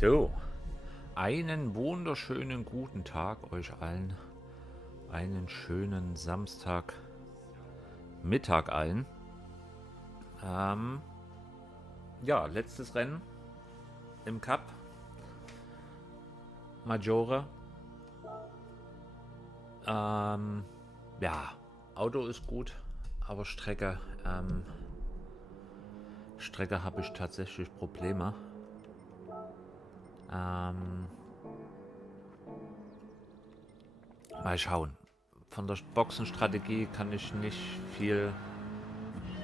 So, einen wunderschönen guten Tag euch allen. Einen schönen Samstagmittag allen. Ja, letztes Rennen im Cup. Maggiore. Ja, Auto ist gut, aber Strecke habe ich tatsächlich Probleme. Mal schauen. Von der Boxenstrategie kann ich nicht viel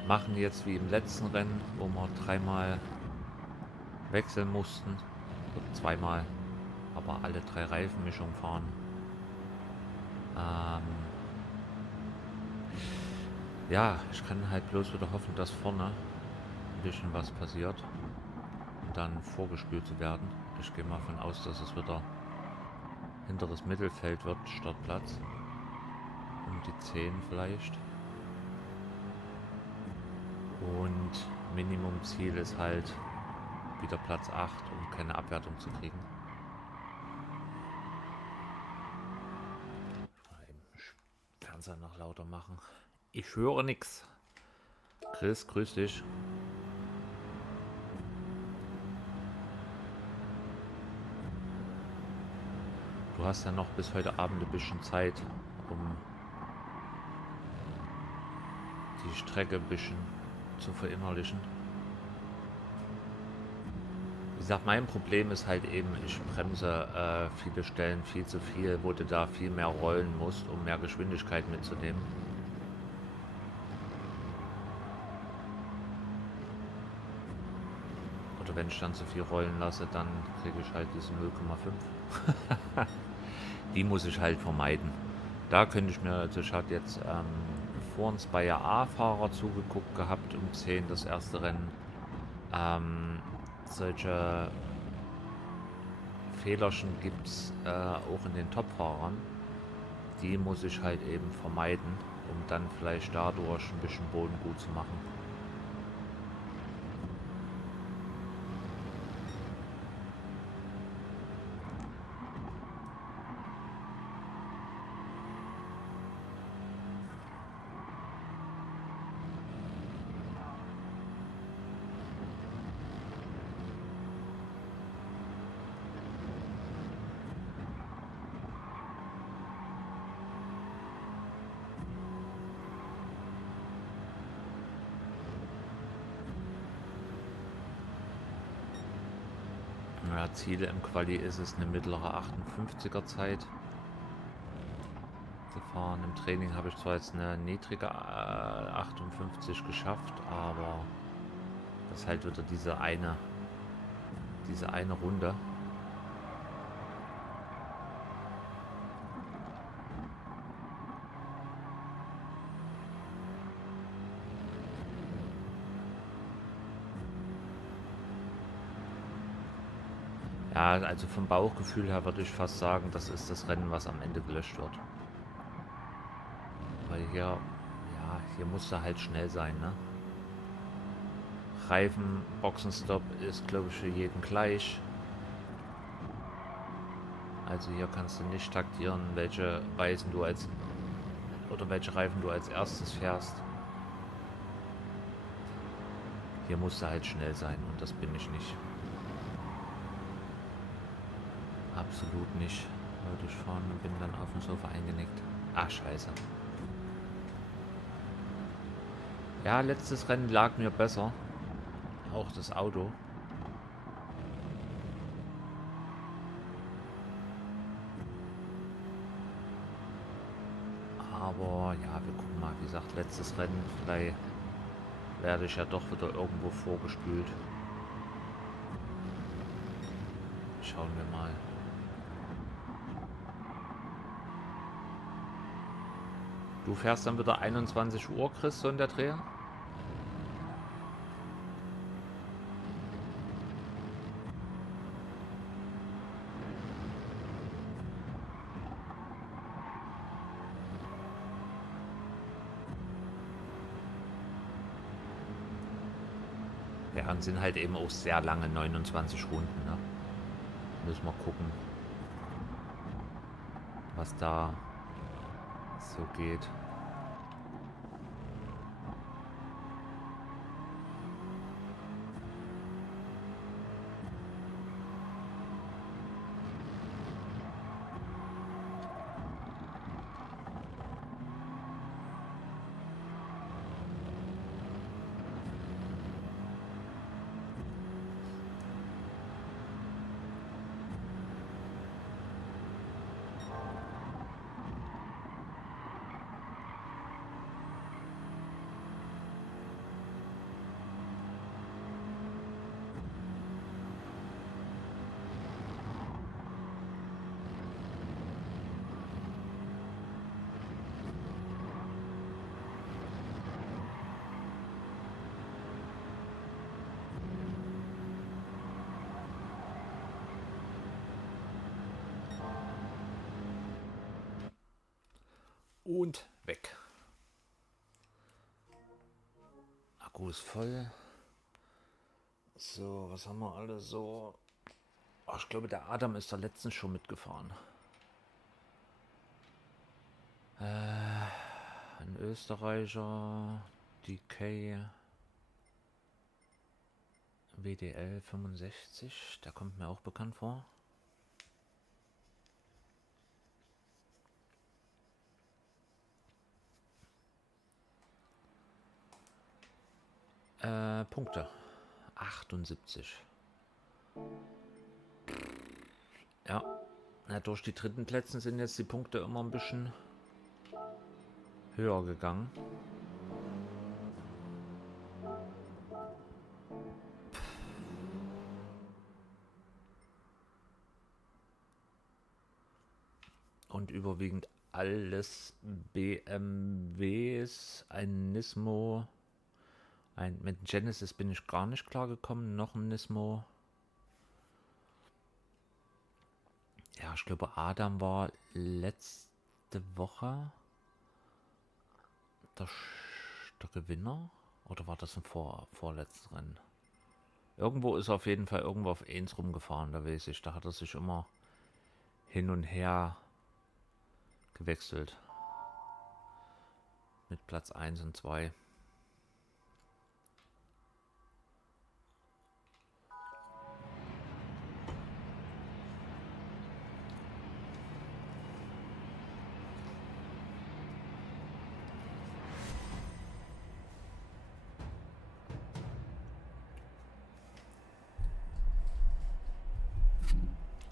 machen jetzt wie im letzten Rennen, wo wir dreimal wechseln mussten. Oder zweimal, aber alle drei Reifenmischungen fahren. Ja, ich kann halt bloß wieder hoffen, dass vorne ein bisschen was passiert und dann vorgespült zu werden. Ich gehe mal davon aus, dass es wieder hinteres Mittelfeld wird, Startplatz. Um die 10 vielleicht. Und Minimumziel ist halt wieder Platz 8, um keine Abwertung zu kriegen. Mal eben Fernseher noch lauter machen. Ich höre nix. Chris, grüß dich. Du hast ja noch bis heute Abend ein bisschen Zeit, um die Strecke ein bisschen zu verinnerlichen. Wie gesagt, mein Problem ist halt eben, ich bremse viele Stellen viel zu viel, wo du da viel mehr rollen musst, um mehr Geschwindigkeit mitzunehmen. Oder wenn ich dann zu viel rollen lasse, dann kriege ich halt diese 0,5. Die muss ich halt vermeiden. Da könnte ich mir, also ich hatte jetzt vor uns bei A-Fahrer zugeguckt gehabt um 10 das erste Rennen. Solche Fehlerchen gibt es auch in den Top-Fahrern. Die muss ich halt eben vermeiden, um dann vielleicht dadurch ein bisschen Boden gut zu machen. Ja, Ziele im Quali ist es eine mittlere 58er Zeit zu fahren. Im Training habe ich zwar jetzt eine niedrige 58 geschafft, aber das ist halt wieder diese eine Runde. Ja, also vom Bauchgefühl her würde ich fast sagen, das ist das Rennen, was am Ende gelöscht wird. Weil hier muss er halt schnell sein, ne? Reifen, Boxenstopp ist, glaube ich, für jeden gleich. Also hier kannst du nicht taktieren, welche Reifen du als erstes fährst. Hier musst du halt schnell sein und das bin ich nicht. Absolut nicht. Wollte ich fahren und bin dann auf dem Sofa eingenickt. Ach, scheiße. Ja, letztes Rennen lag mir besser. Auch das Auto. Aber ja, wir gucken mal. Wie gesagt, letztes Rennen. Vielleicht werde ich ja doch wieder irgendwo vorgespült. Schauen wir mal. Du fährst dann wieder 21 Uhr, Chris, so in der Dreh? Ja, und sind halt eben auch sehr lange 29 Runden, ne? Müssen wir gucken, was da so geht. Und weg. Akku ist voll. So, was haben wir alle so? Ach, ich glaube, der Adam ist da letztens schon mitgefahren. Ein Österreicher, DK WDL 65, der kommt mir auch bekannt vor. Punkte. 78. Ja. Na, durch die dritten Plätze sind jetzt die Punkte immer ein bisschen höher gegangen. Und überwiegend alles BMWs, ein Nismo. Mit Genesis bin ich gar nicht klar gekommen. Noch ein Nismo. Ja, ich glaube, Adam war letzte Woche der Gewinner. Oder war das ein vorletztes Rennen? Irgendwo ist er auf jeden Fall irgendwo auf 1 rumgefahren, da weiß ich. Da hat er sich immer hin und her gewechselt. Mit Platz 1 und 2.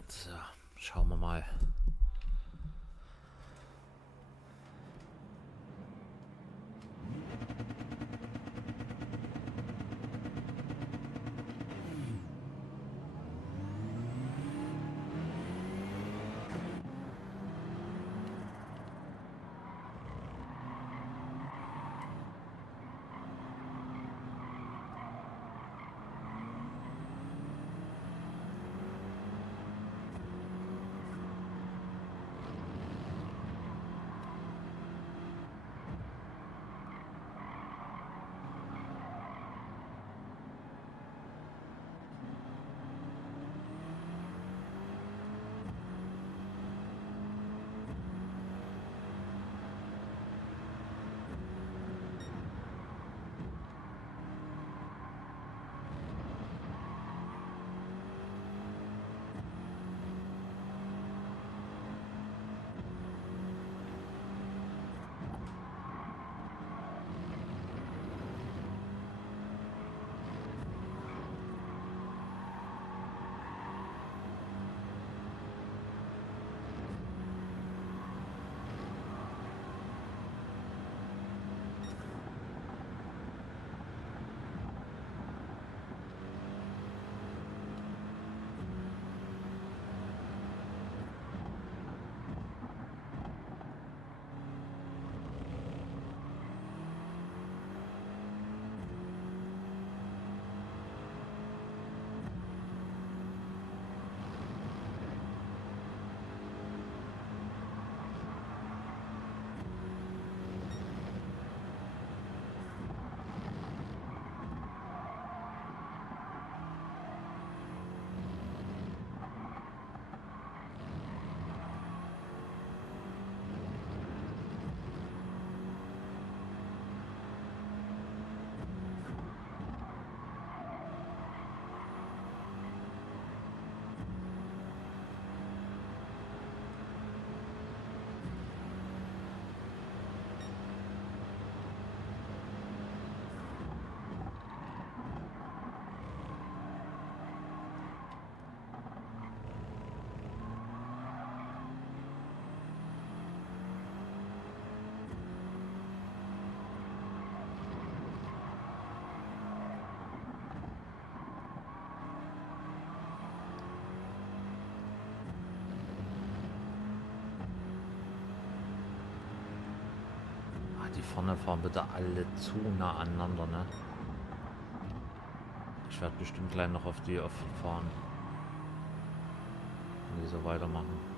So, schauen wir mal. die vorne fahren bitte alle zu nah aneinander, ne? Ich werde bestimmt gleich noch auf die fahren. Wenn die so weitermachen.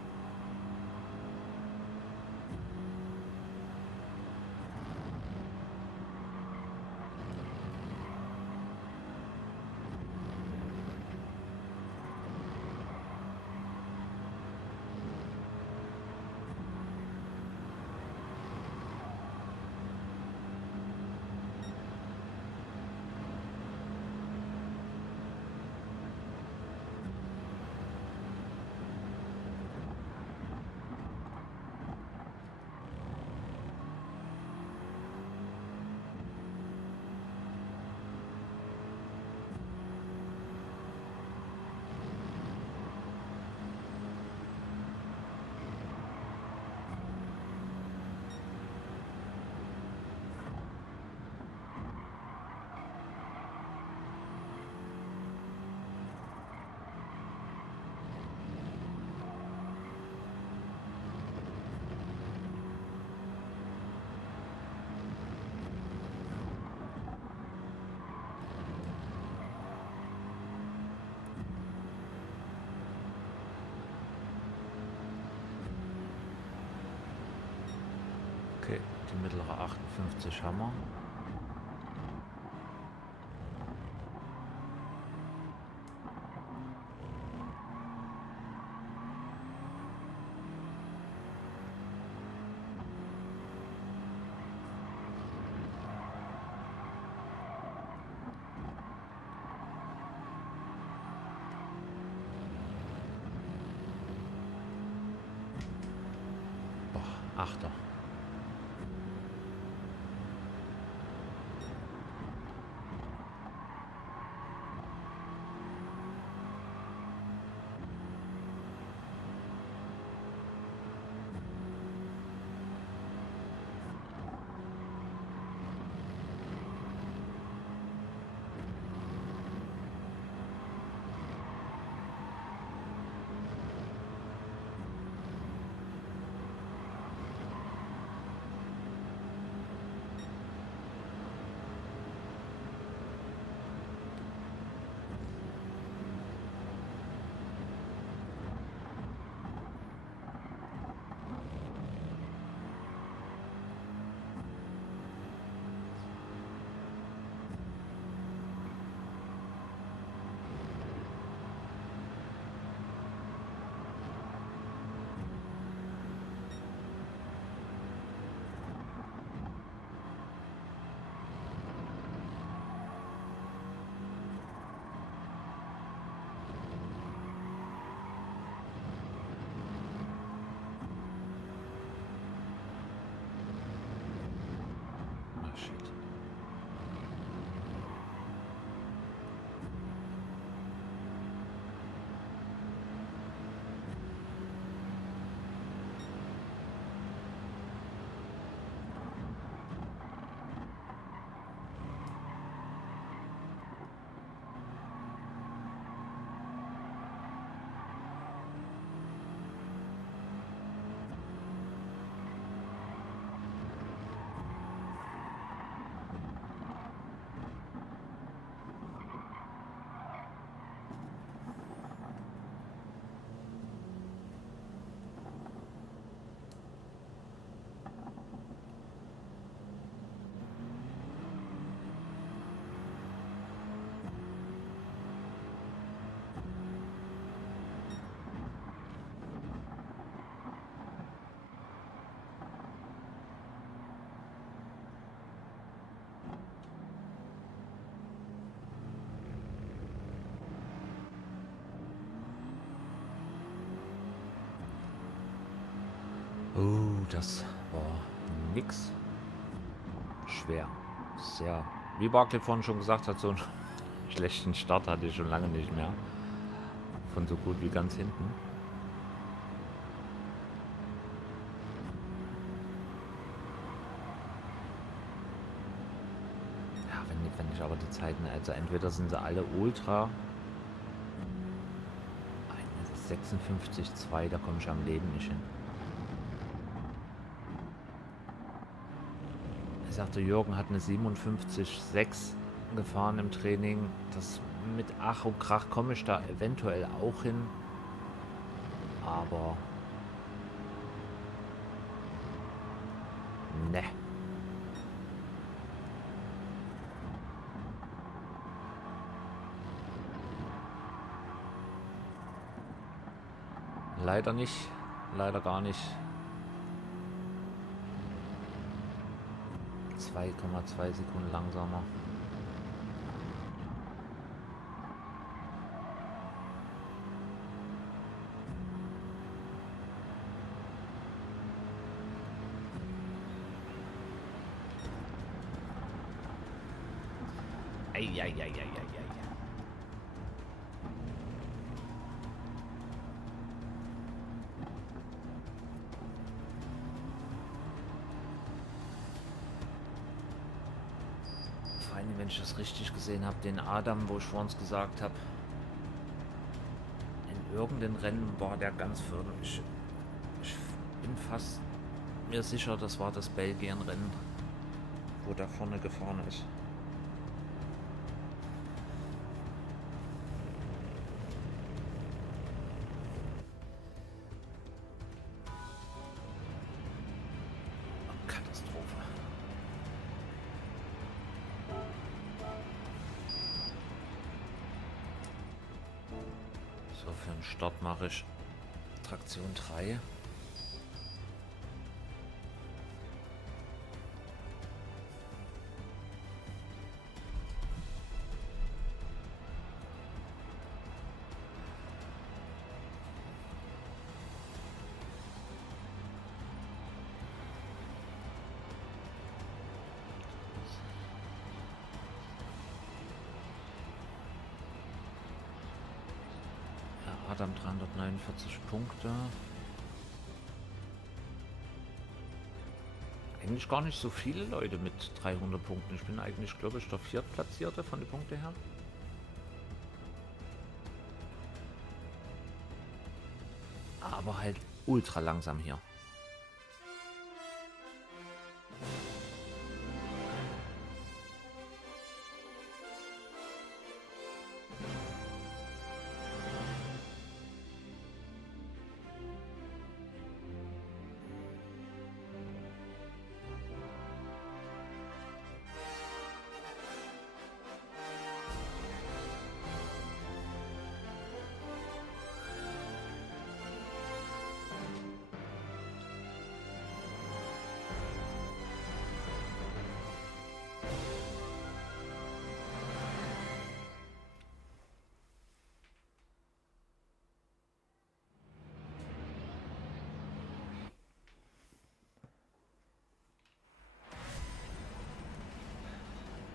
Okay, die mittlere 58 haben wir. Boah, Achter. Ah, shit. Das war nix. Schwer. Sehr. Wie Barclay vorhin schon gesagt hat, so einen schlechten Start hatte ich schon lange nicht mehr. Von so gut wie ganz hinten. Ja, wenn ich aber die Zeiten, also entweder sind sie alle ultra. 56,2, da komme ich am Leben nicht hin. gesagt, der Jürgen hat eine 57,6 gefahren im Training. Das mit Ach und Krach komme ich da eventuell auch hin. Aber ne. Leider nicht. Leider gar nicht. 2,2 Sekunden langsamer. Eieieiei. Vor allem, wenn ich das richtig gesehen habe, den Adam, wo ich vor uns gesagt habe, in irgendeinem Rennen war der ganz vorne. Ich bin fast mir sicher, das war das Belgien-Rennen, wo der vorne gefahren ist. Katastrophe. So, für den Start mache ich Traktion 3. Adam 349 Punkte. Eigentlich gar nicht so viele Leute mit 300 Punkten. Ich bin eigentlich, glaube ich, der Viertplatzierte von den Punkten her. Aber halt ultra langsam hier.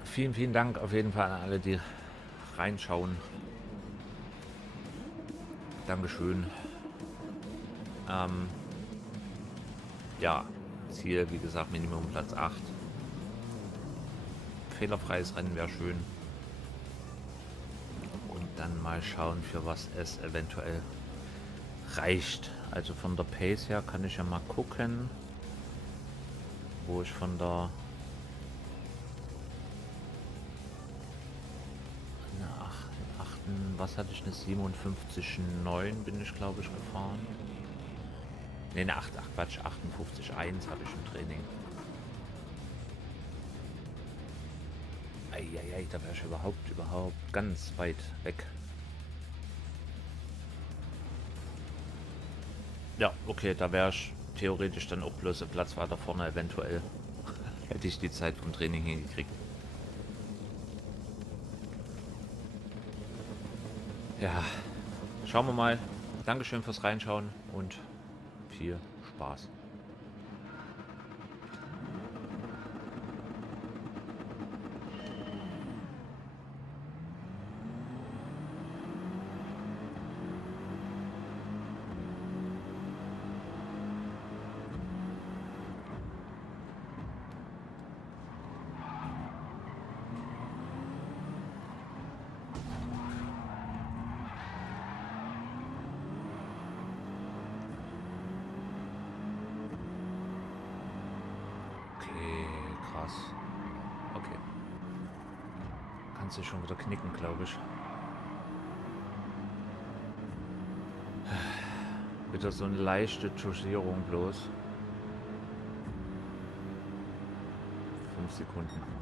Vielen, vielen Dank auf jeden Fall an alle, die reinschauen. Dankeschön. Ja, Ziel, wie gesagt, Minimum Platz 8. Fehlerfreies Rennen wäre schön. Und dann mal schauen, für was es eventuell reicht. Also von der Pace her kann ich ja mal gucken, wo ich von der was hatte ich, eine 57,9 bin ich, glaube ich, gefahren. Ne, eine 8, ach Quatsch, 58,1 habe ich im Training. Eieiei, da wäre ich überhaupt ganz weit weg. Ja, okay, da wäre ich theoretisch dann auch bloß ein Platz weiter vorne, eventuell. Hätte ich die Zeit vom Training hingekriegt. Ja, schauen wir mal. Dankeschön fürs Reinschauen und viel Spaß. krass. Okay. Kannst du schon wieder knicken, glaube ich. Wieder so eine leichte Touchierung bloß. 5 Sekunden.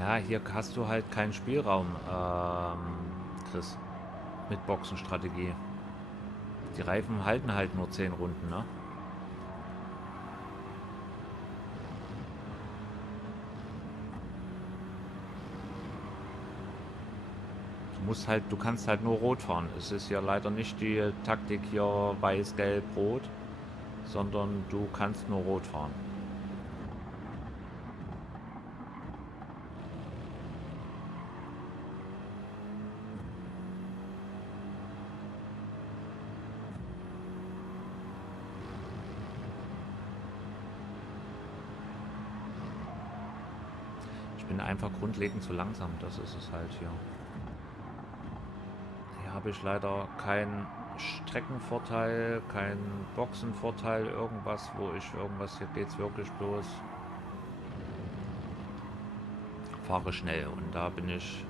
Ja, hier hast du halt keinen Spielraum, Chris, mit Boxenstrategie. Die Reifen halten halt nur 10 Runden, ne? Du kannst halt nur rot fahren. Es ist ja leider nicht die Taktik hier weiß, gelb, rot, sondern du kannst nur rot fahren. Ich bin einfach grundlegend zu langsam, das ist es halt hier. Hier habe ich leider keinen Streckenvorteil, keinen Boxenvorteil, irgendwas, hier geht es wirklich bloß, fahre schnell und da bin ich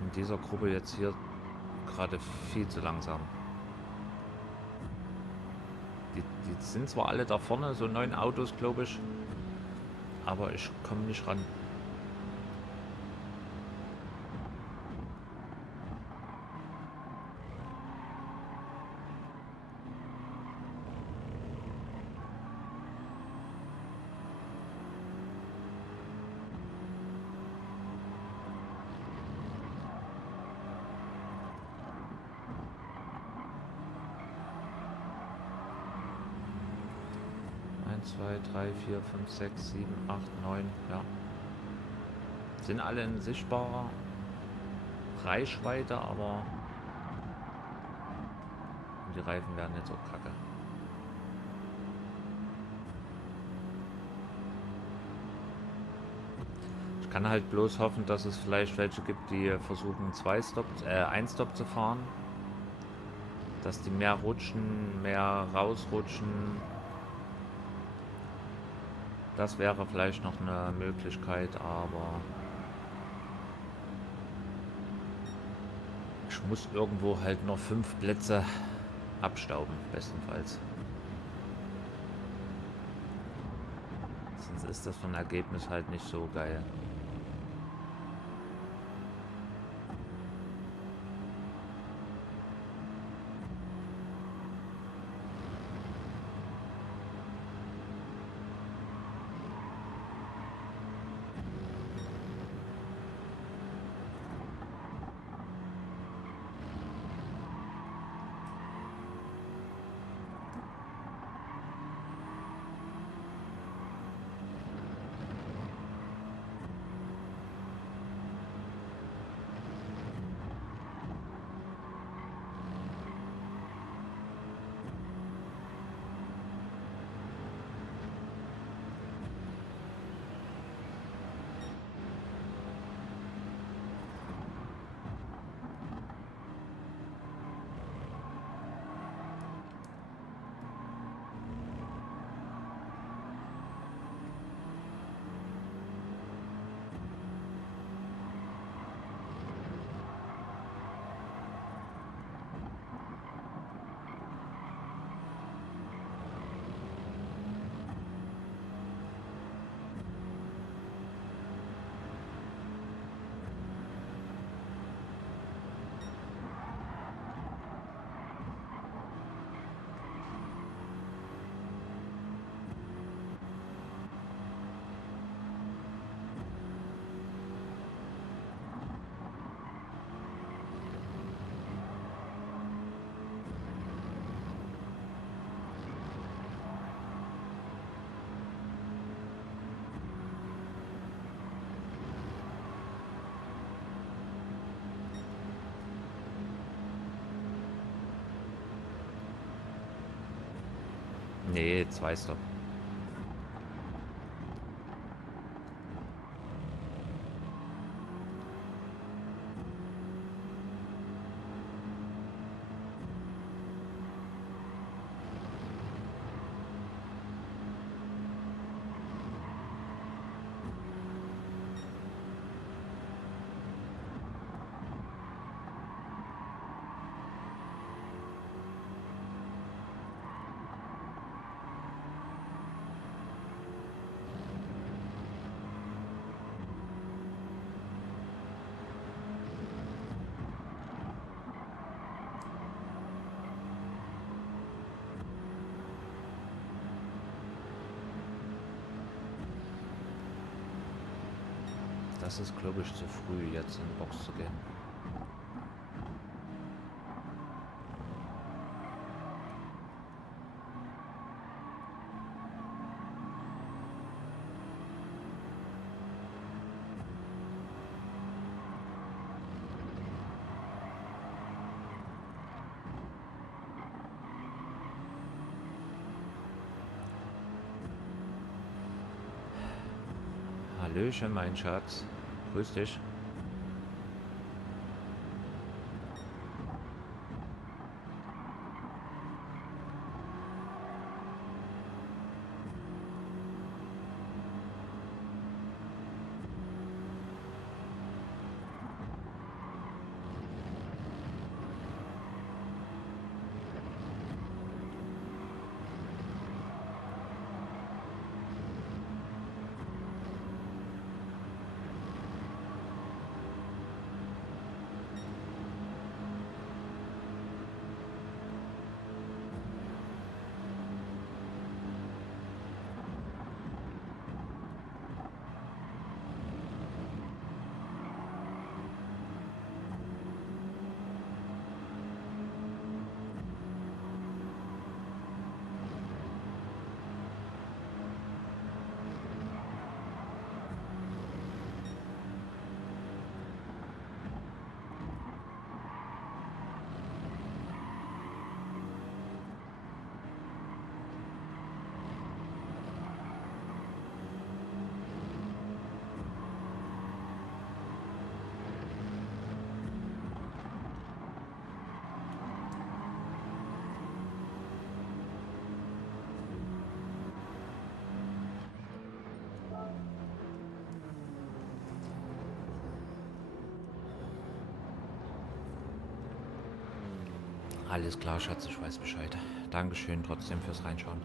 in dieser Gruppe jetzt hier gerade viel zu langsam. Die sind zwar alle da vorne, so 9 Autos, glaube ich, aber ich komme nicht ran. Eins, 2, 3, 4, 5, 6, 7, 8, 9, ja. Sind alle in sichtbarer Reichweite, aber die Reifen werden jetzt auch kacke. Ich kann halt bloß hoffen, dass es vielleicht welche gibt, die versuchen ein Stop zu fahren. Dass die mehr rutschen, mehr rausrutschen. Das wäre vielleicht noch eine Möglichkeit, aber ich muss irgendwo halt noch 5 Plätze abstauben, bestenfalls. Sonst ist das von Ergebnis halt nicht so geil. Nee, 2 Stop. Das ist, glaube ich, zu früh, jetzt in die Box zu gehen. Hallöchen, mein Schatz. Grüß dich. Alles klar, Schatz, ich weiß Bescheid. Dankeschön trotzdem fürs Reinschauen.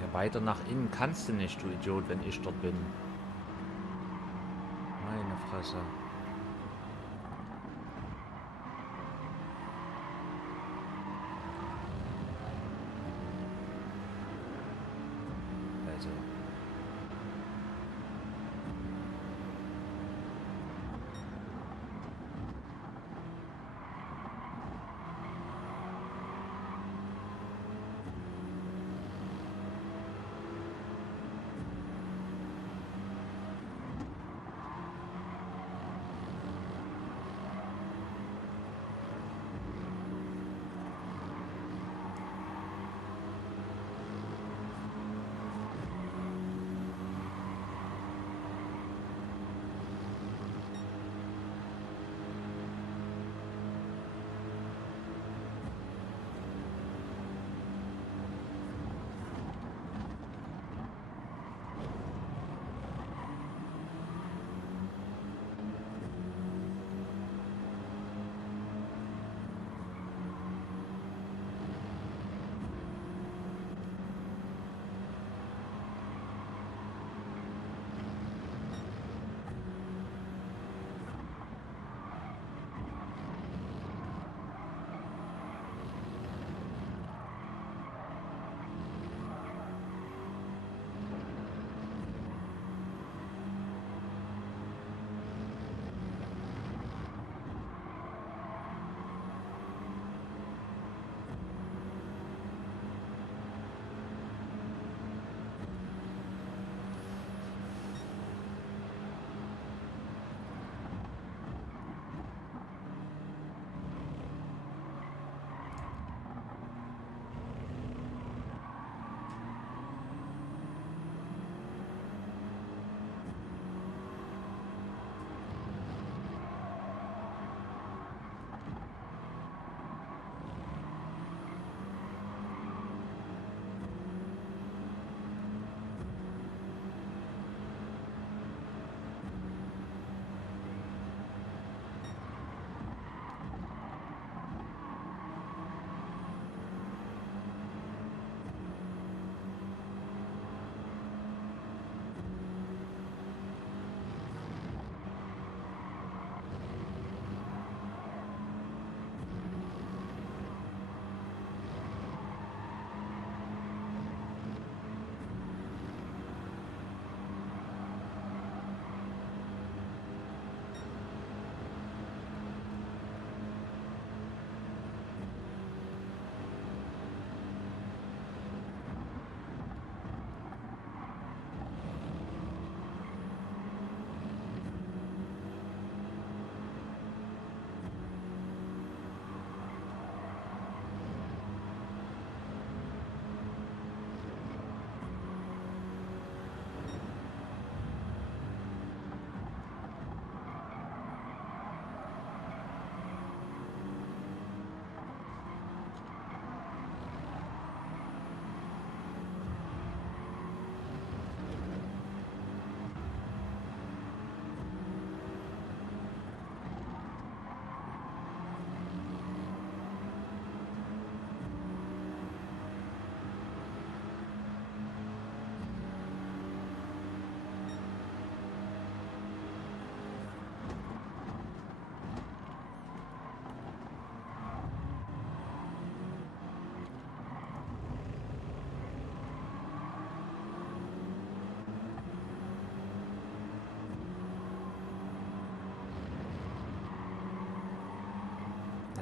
Ja, weiter nach innen kannst du nicht, du Idiot, wenn ich dort bin. Meine Fresse. Also.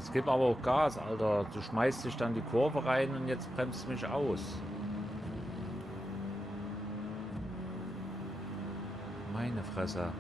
Jetzt gib aber auch Gas, Alter. Du schmeißt dich dann die Kurve rein und jetzt bremst du mich aus. Meine Fresse.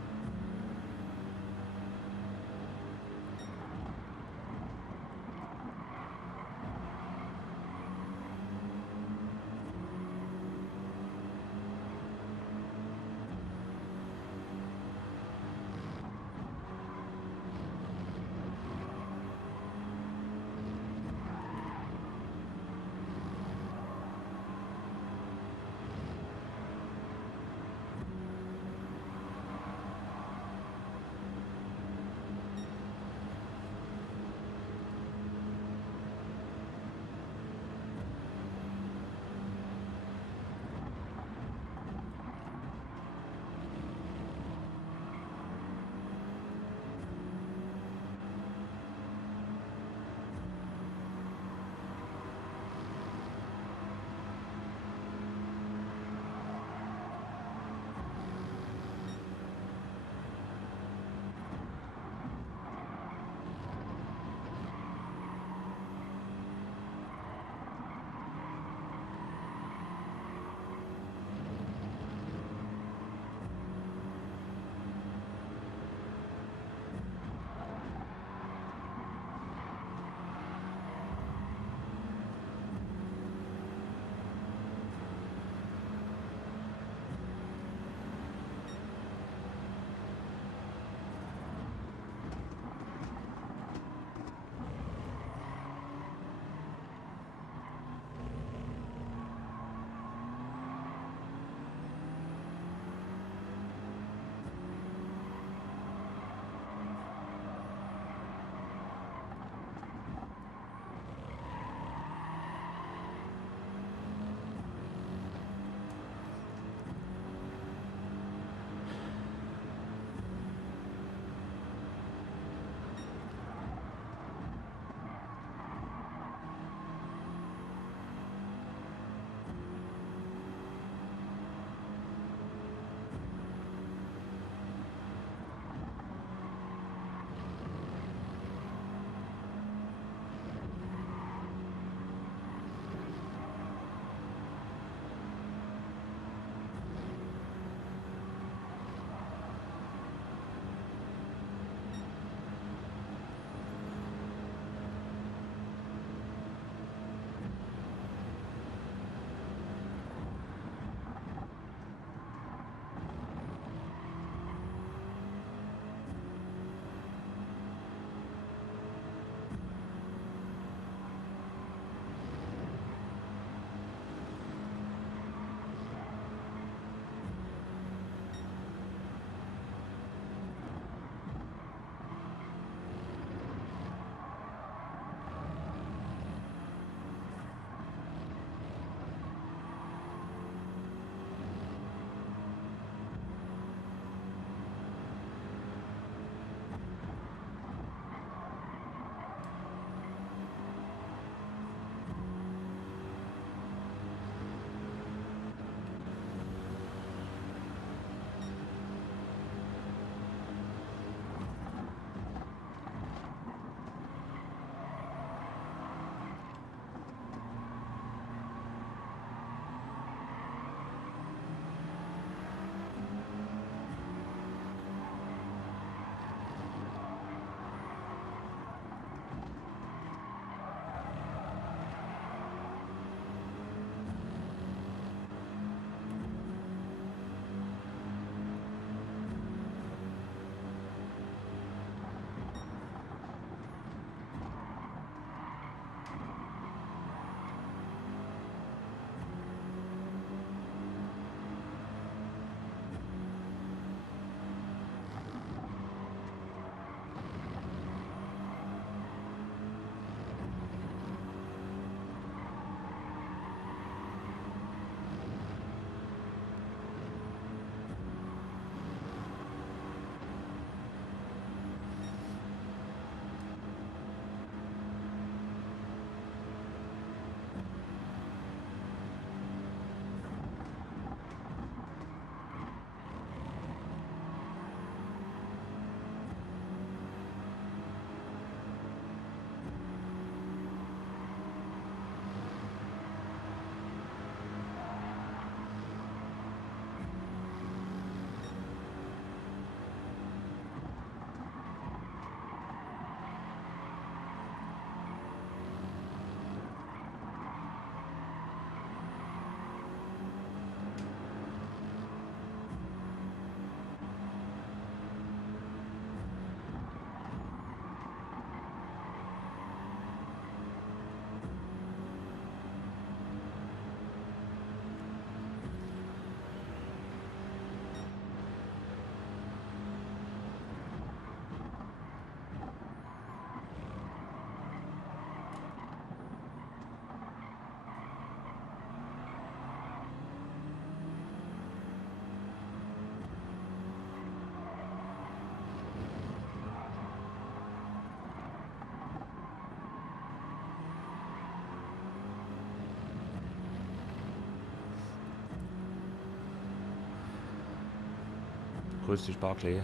Grüß dich, Barclay.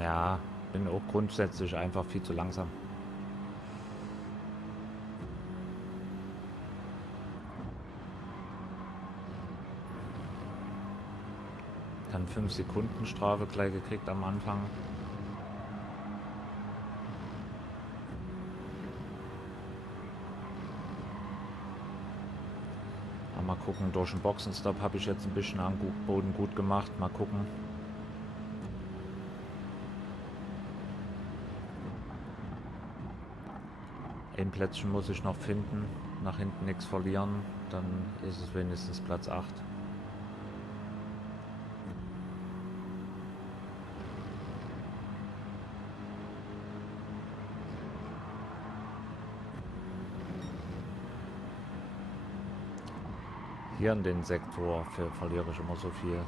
Ja, bin auch grundsätzlich einfach viel zu langsam. Dann 5 Sekunden Strafe gleich gekriegt am Anfang. Aber mal gucken, durch den Boxenstopp habe ich jetzt ein bisschen am Boden gut gemacht. Mal gucken. Ein Plätzchen muss ich noch finden. Nach hinten nichts verlieren. Dann ist es wenigstens Platz 8. Hier in den Sektor verliere ich immer so viel.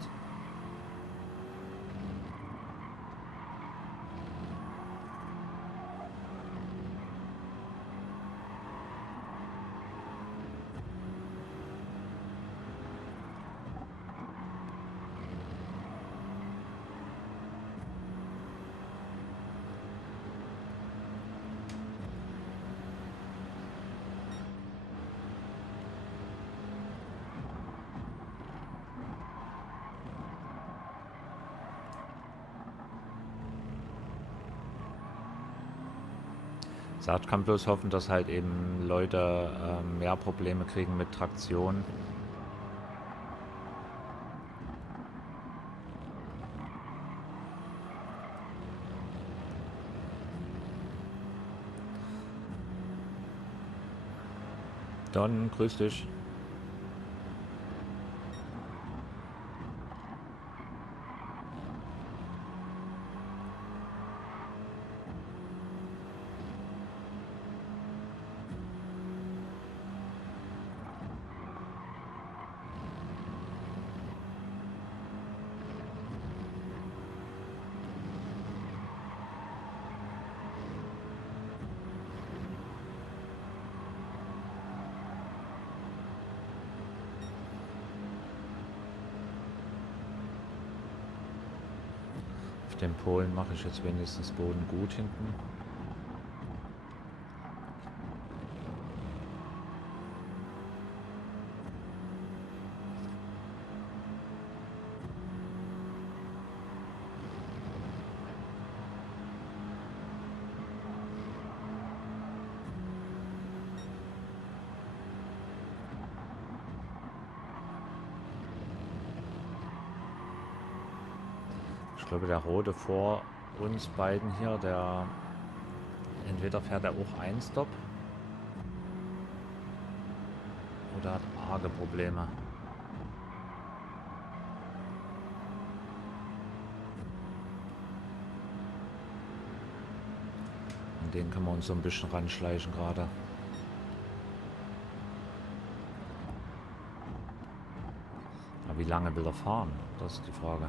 Ich kann bloß hoffen, dass halt eben Leute mehr Probleme kriegen mit Traktion. Don, grüß dich. Auf den Polen mache ich jetzt wenigstens Boden gut hinten. Ich glaube, der Rote vor uns beiden hier, der entweder fährt er auch einen Stop oder hat arge Probleme. An den können wir uns so ein bisschen ranschleichen gerade. Aber wie lange will er fahren? Das ist die Frage.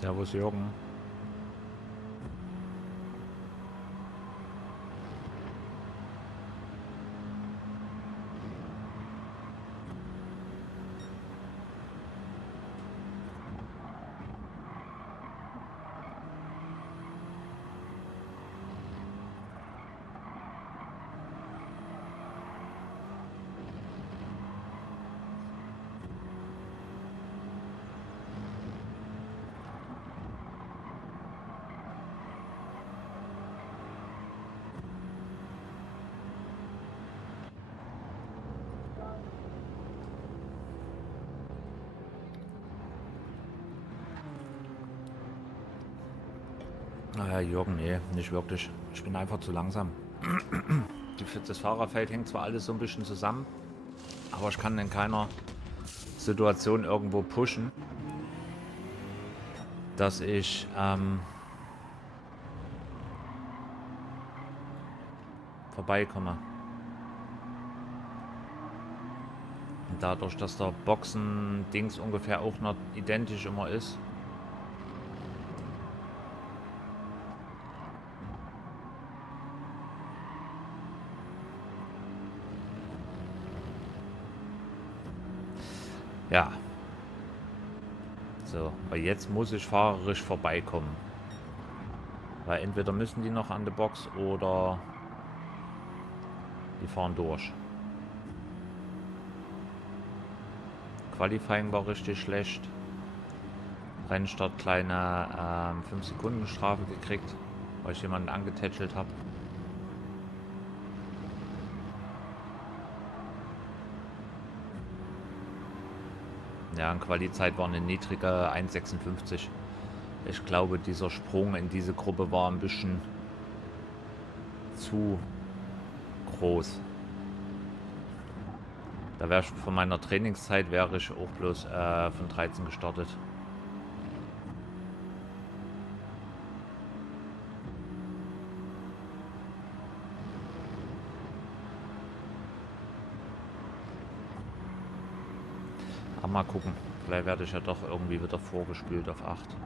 Servus Jürgen. Jürgen, nee, nicht wirklich. Ich bin einfach zu langsam. Das Fahrerfeld hängt zwar alles so ein bisschen zusammen, aber ich kann in keiner Situation irgendwo pushen, dass ich vorbeikomme. Und dadurch, dass der Boxen-Dings ungefähr auch noch identisch immer ist, ja. So, weil jetzt muss ich fahrerisch vorbeikommen. Weil entweder müssen die noch an die Box oder die fahren durch. Qualifying war richtig schlecht. Rennstart kleine 5 Sekunden Strafe gekriegt, weil ich jemanden angetätschelt habe. Ja, und Quali-Zeit war eine niedrige 1,56. Ich glaube, dieser Sprung in diese Gruppe war ein bisschen zu groß. Da wäre ich von meiner Trainingszeit wäre ich auch bloß von 13 gestartet. Aber mal gucken. Vielleicht werde ich ja doch irgendwie wieder vorgespült auf 8.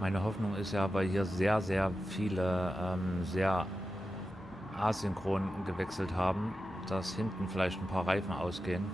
Meine Hoffnung ist ja, weil hier sehr, sehr viele sehr asynchron gewechselt haben, dass hinten vielleicht ein paar Reifen ausgehen.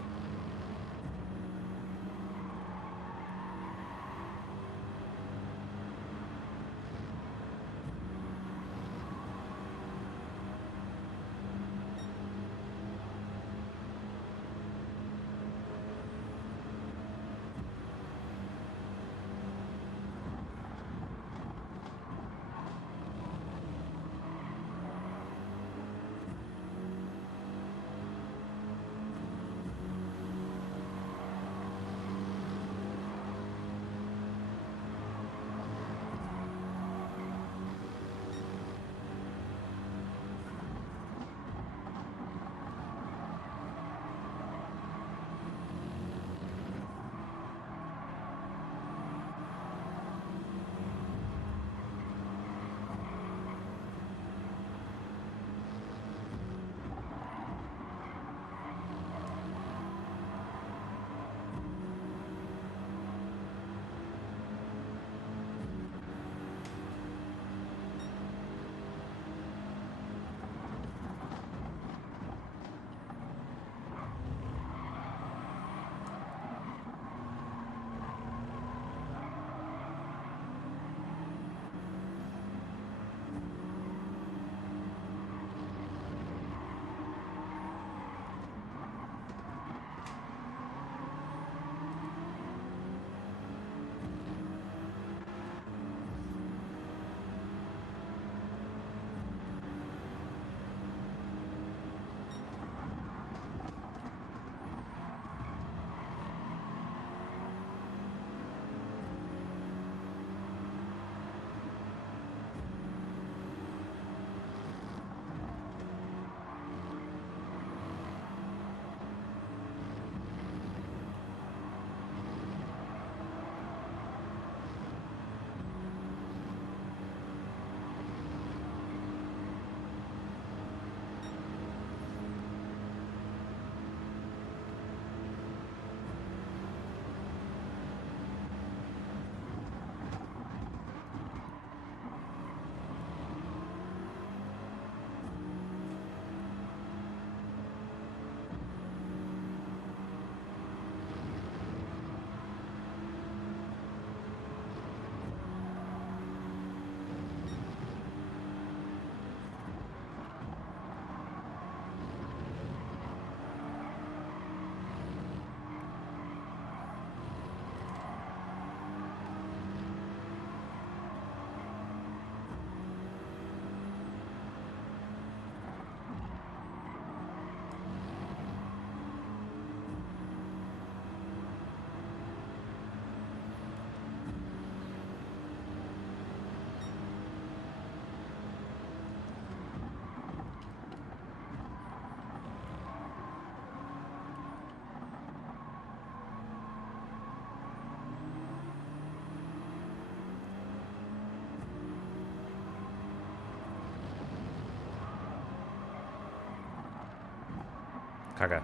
Kacke.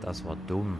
Das war dumm.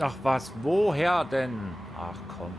Ach was, woher denn? Ach komm.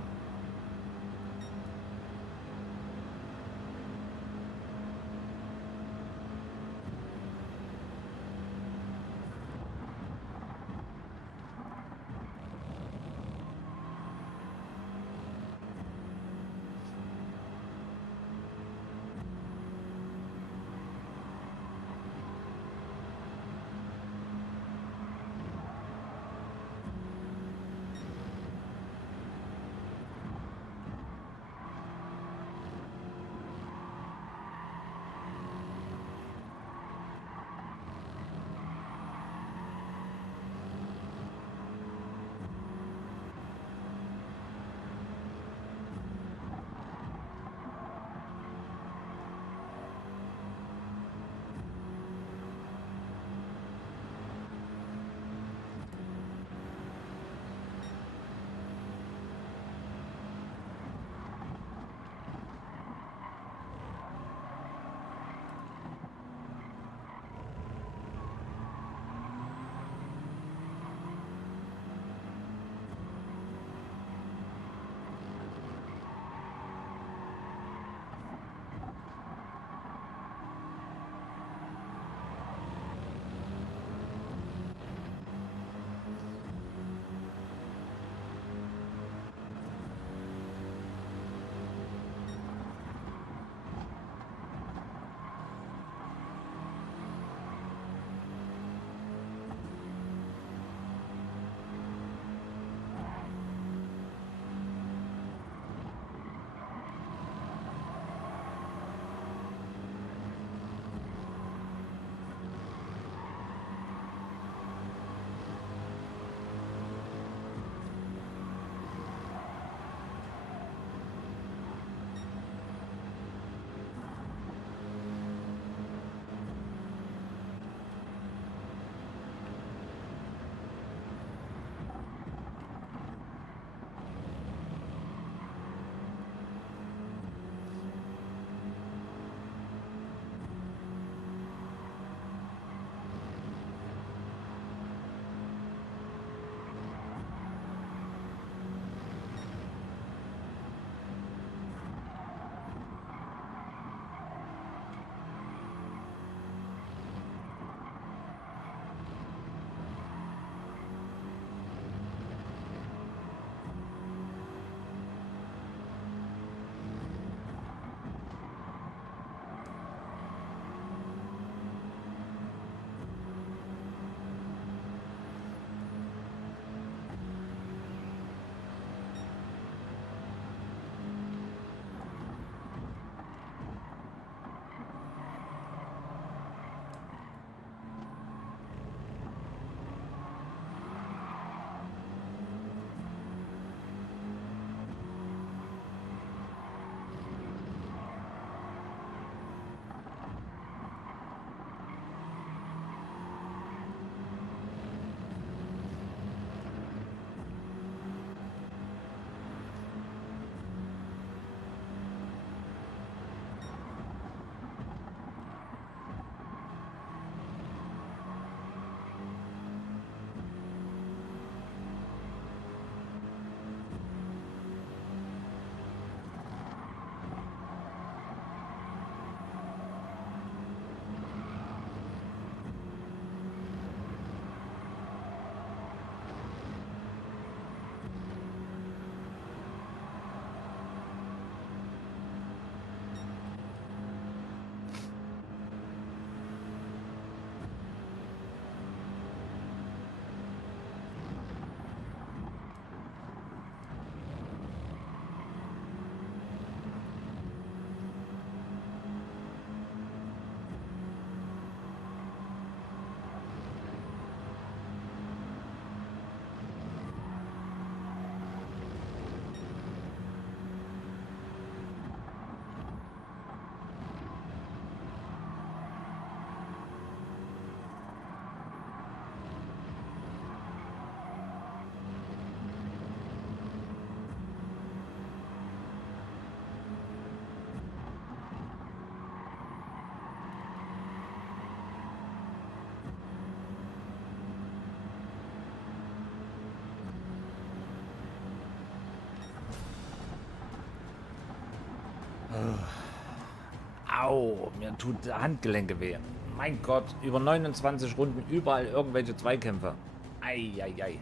Au, mir tut der Handgelenke weh. Mein Gott, über 29 Runden überall irgendwelche Zweikämpfe. Ei.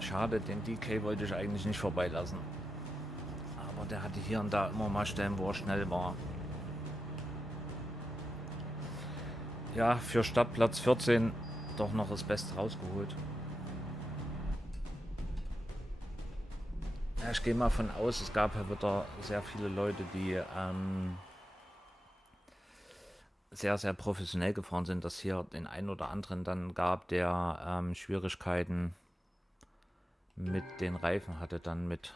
Schade, den DK wollte ich eigentlich nicht vorbeilassen. Aber der hatte hier und da immer mal Stellen, wo er schnell war. Ja, für Stadtplatz 14 doch noch das Beste rausgeholt. Ja, ich gehe mal von aus, es gab ja wieder sehr viele Leute, die sehr, sehr professionell gefahren sind, dass hier den einen oder anderen dann gab, der Schwierigkeiten mit den Reifen hatte, dann mit,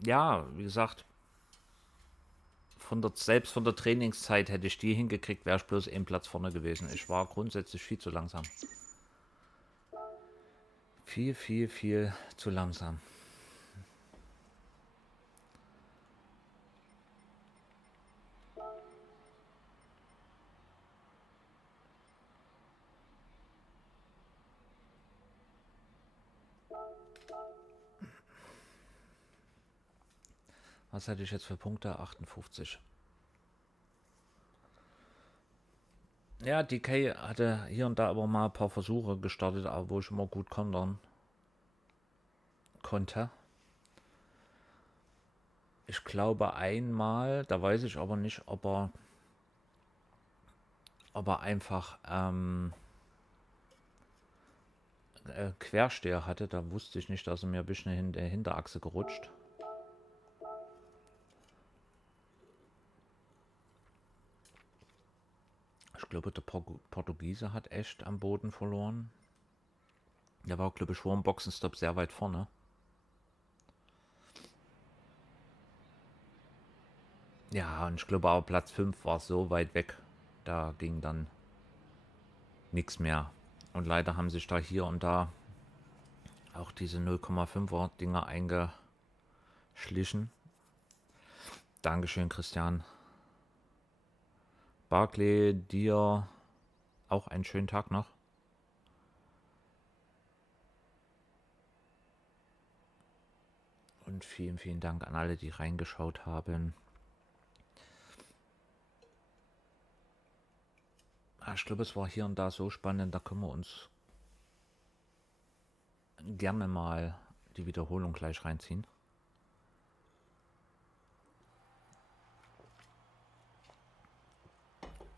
ja, wie gesagt, selbst von der Trainingszeit hätte ich die hingekriegt, wäre ich bloß einen Platz vorne gewesen. Ich war grundsätzlich viel zu langsam. Viel zu langsam. Was hatte ich jetzt für Punkte? 58. Ja, DK hatte hier und da aber mal ein paar Versuche gestartet, aber wo ich immer gut kontern konnte. Ich glaube einmal, da weiß ich aber nicht, ob er einfach Quersteher hatte. Da wusste ich nicht, dass er mir ein bisschen in der Hinterachse gerutscht. Ich glaube, der Portugiese hat echt am Boden verloren. Der war, glaube ich, vor dem Boxenstopp sehr weit vorne. Ja, und ich glaube auch Platz 5 war so weit weg. Da ging dann nichts mehr. Und leider haben sich da hier und da auch diese 0,5er Dinger eingeschlichen. Dankeschön, Christian. Barclay, dir auch einen schönen Tag noch. Und vielen Dank an alle, die reingeschaut haben. Ich glaube, es war hier und da so spannend, da können wir uns gerne mal die Wiederholung gleich reinziehen.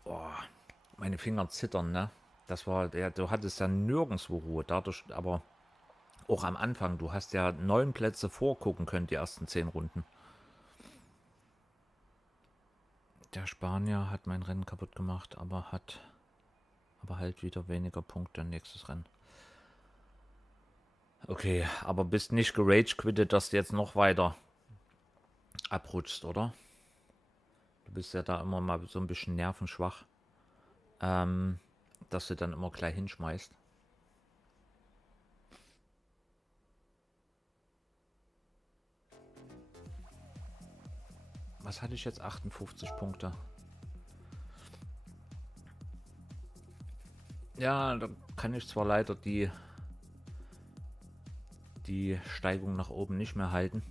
Boah, meine Finger zittern, ne? Das war, ja, du hattest ja nirgendwo Ruhe, dadurch, aber auch am Anfang, du hast ja 9 Plätze vorgucken können, die ersten 10 Runden. Der Spanier hat mein Rennen kaputt gemacht, aber hat halt wieder weniger Punkte nächstes Rennen. Okay, aber bist nicht gerage-quittet, dass du jetzt noch weiter abrutschst, oder? Du bist ja da immer mal so ein bisschen nervenschwach, dass du dann immer gleich hinschmeißt. Was hatte ich jetzt? 58 Punkte. Ja, da kann ich zwar leider die Steigung nach oben nicht mehr halten.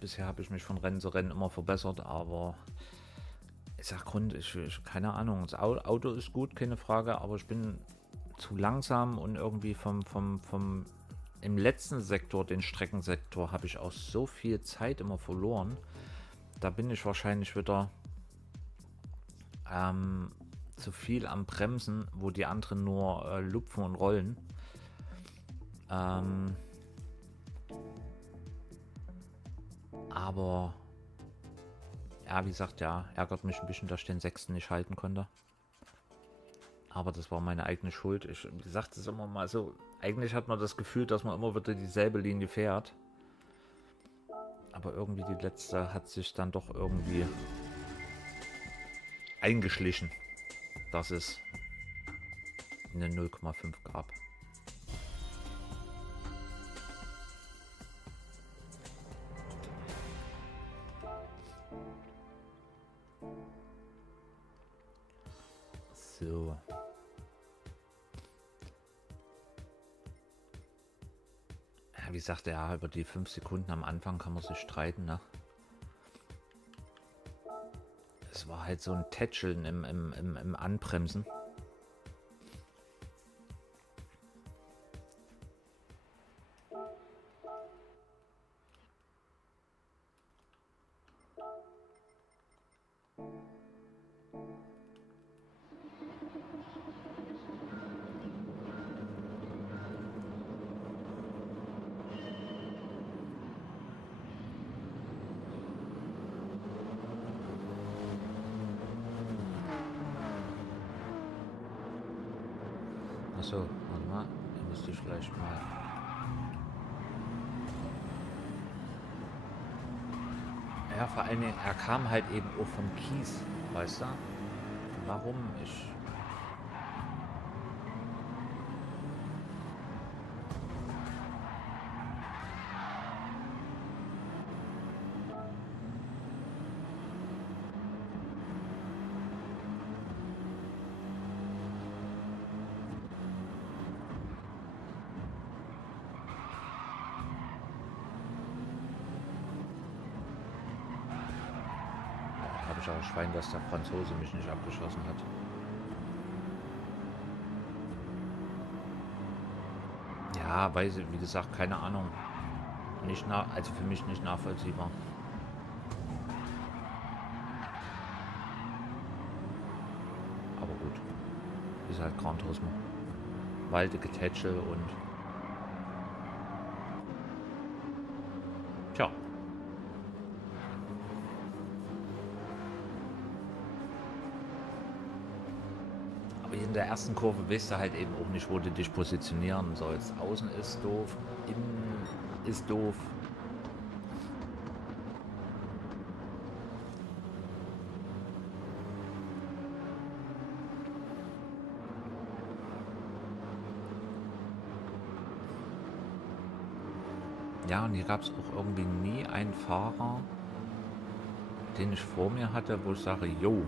Bisher habe ich mich von Rennen zu Rennen immer verbessert, aber ich sag keine Ahnung, das Auto ist gut, keine Frage, aber ich bin zu langsam und irgendwie im letzten Sektor, den Streckensektor, habe ich auch so viel Zeit immer verloren. Da bin ich wahrscheinlich wieder zu viel am Bremsen, wo die anderen nur lupfen und rollen. Aber ja, wie gesagt, ja, ärgert mich ein bisschen, dass ich den 6. nicht halten konnte. Aber das war meine eigene Schuld. Ich sage das immer mal so. Eigentlich hat man das Gefühl, dass man immer wieder dieselbe Linie fährt. Aber irgendwie die letzte hat sich dann doch irgendwie eingeschlichen, dass es eine 0,5 gab. So. Wie sagt er, ja, über die 5 Sekunden am Anfang kann man sich streiten, ne? Es war halt so ein Tätscheln im Anbremsen. Achso, warte mal, da müsste ich vielleicht mal... Ja, vor allen Dingen, er kam halt eben auch vom Kies, weißt du? Warum? Habe ich auch Schwein, dass der Franzose mich nicht abgeschossen hat. Ja, weiß ich, wie gesagt, keine Ahnung. Nicht also für mich nicht nachvollziehbar. Aber gut. Ist halt Gran Turismo. Walde, Getätschel und... Tja. Aber in der ersten Kurve weißt du halt eben auch nicht, wo du dich positionieren sollst. Außen ist doof, innen ist doof. Ja, und hier gab es auch irgendwie nie einen Fahrer, den ich vor mir hatte, wo ich sage, jo,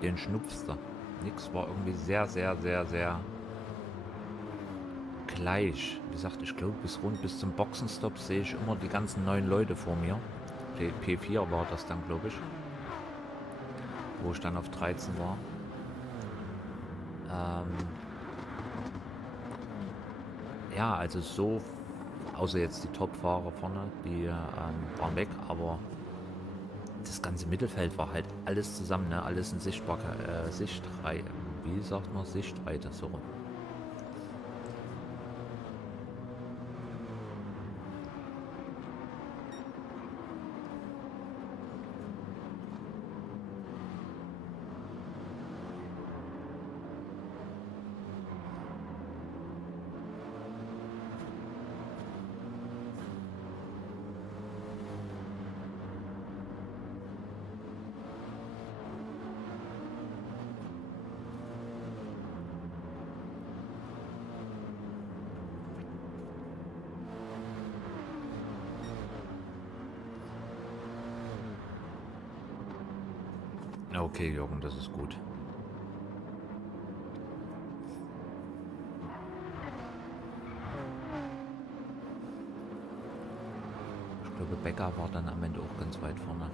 den schnupfst du. Nix, war irgendwie sehr, sehr, sehr, sehr gleich. Wie gesagt, ich glaube, bis zum Boxenstopp sehe ich immer die ganzen neuen Leute vor mir. P4 war das dann, glaube ich. Wo ich dann auf 13 war. Ja, also so, außer jetzt die Top-Fahrer vorne, die waren weg, aber das ganze Mittelfeld war halt alles zusammen, ne? Alles in Sichtbarkeit, Sichtreihe, wie sagt man, Sichtweite, so rum. Okay, Jürgen, das ist gut. Ich glaube, Becker war dann am Ende auch ganz weit vorne.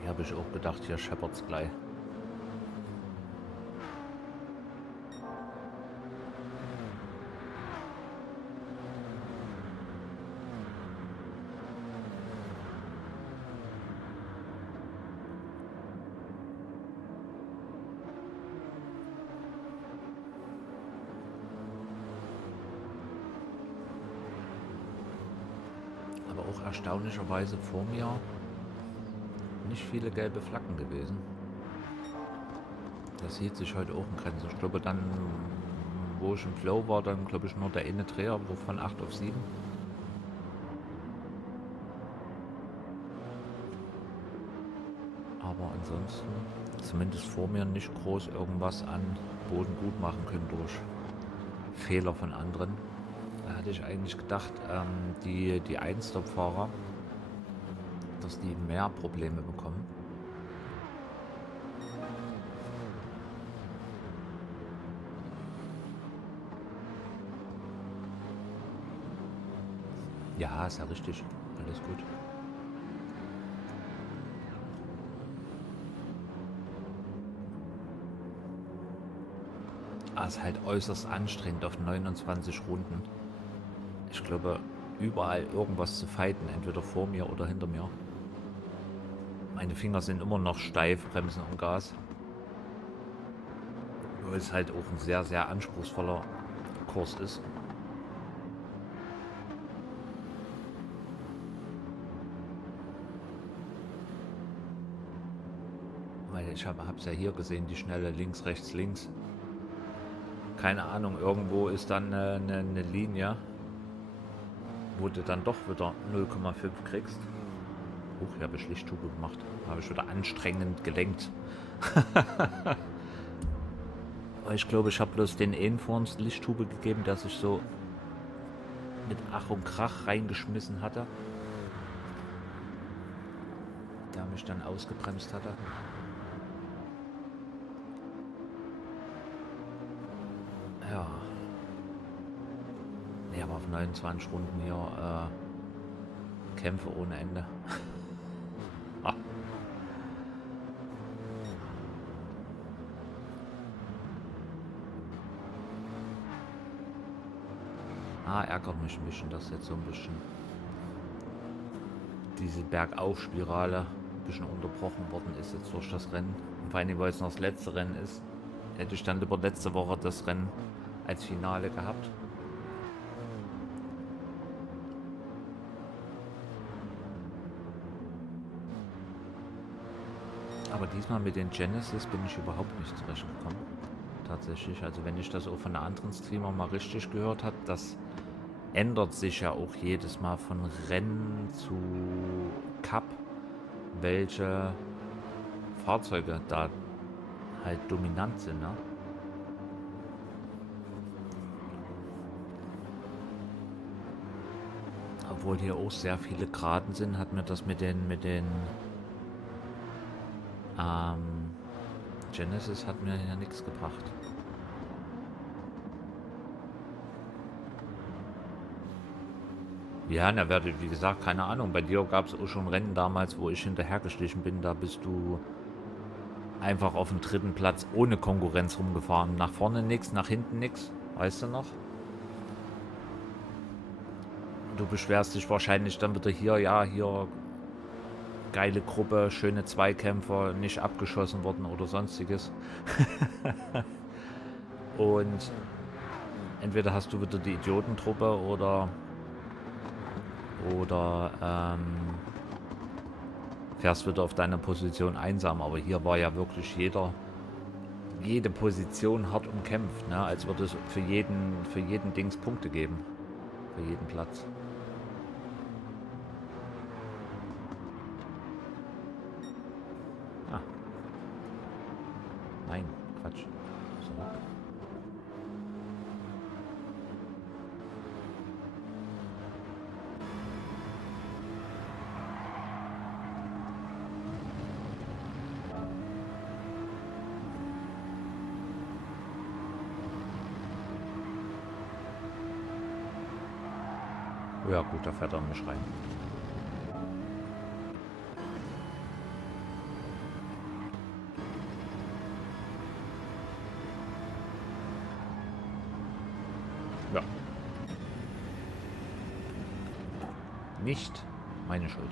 Hier habe ich auch gedacht, hier scheppert's gleich. Aber auch erstaunlicherweise vor mir nicht viele gelbe Flaggen gewesen. Das hielt sich heute auch in Grenzen. Ich glaube dann, wo ich im Flow war, dann glaube ich nur der eine Dreher, wo von 8 auf 7. Aber ansonsten, zumindest vor mir, nicht groß irgendwas an Boden gut machen können durch Fehler von anderen. Da hatte ich eigentlich gedacht, die Einstop-Fahrer, dass die mehr Probleme bekommen. Ja, ist ja richtig. Alles gut. Ist halt äußerst anstrengend auf 29 Runden. Ich glaube, überall irgendwas zu fighten, entweder vor mir oder hinter mir. Meine Finger sind immer noch steif, Bremsen und Gas. Weil es halt auch ein sehr, sehr anspruchsvoller Kurs ist. Weil ich habe es ja hier gesehen, die schnelle links, rechts, links. Keine Ahnung, irgendwo ist dann eine Linie, wo du dann doch wieder 0,5 kriegst. Ich habe Lichttube gemacht. Habe ich wieder anstrengend gelenkt. Ich glaube, ich habe bloß den einen vor uns Lichttube gegeben, der sich so mit Ach und Krach reingeschmissen hatte. Der mich dann ausgebremst hatte. Ja. Nee, aber auf 29 Runden hier Kämpfe ohne Ende. Ärgert mich ein bisschen, dass jetzt so ein bisschen diese Bergaufspirale ein bisschen unterbrochen worden ist jetzt durch das Rennen. Und vor allem, weil es noch das letzte Rennen ist, hätte ich dann lieber letzte Woche das Rennen als Finale gehabt. Aber diesmal mit den Genesis bin ich überhaupt nicht zurechtgekommen. Tatsächlich, also wenn ich das auch von einer anderen Streamer mal richtig gehört habe, das ändert sich ja auch jedes Mal von Rennen zu Cup, welche Fahrzeuge da halt dominant sind, ne? Obwohl hier auch sehr viele Geraden sind, hat mir das mit den Genesis hat mir ja nichts gebracht. Ja, na, wie gesagt, keine Ahnung. Bei dir gab es auch schon Rennen damals, wo ich hinterhergeschlichen bin. Da bist du einfach auf dem 3. Platz ohne Konkurrenz rumgefahren. Nach vorne nichts, nach hinten nichts. Weißt du noch? Du beschwerst dich wahrscheinlich dann wieder hier, ja, hier geile Gruppe, schöne Zweikämpfer, nicht abgeschossen worden oder sonstiges. Und entweder hast du wieder die Idiotentruppe oder fährst wieder auf deiner Position einsam. Aber hier war ja wirklich jede Position hart umkämpft, ne? Als würde es für jeden Dings Punkte geben. Für jeden Platz. Nein, Quatsch. Zurück. Ja gut, da fährt er nicht rein. Ja. Nicht meine Schuld.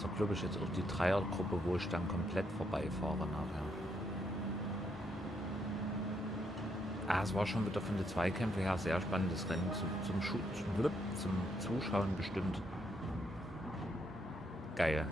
ist doch, glaube ich, jetzt auch die Dreiergruppe, wo ich dann komplett vorbeifahre nachher. Es war schon wieder von den Zweikämpfen her sehr spannendes Rennen. Zum Zuschauen bestimmt geil.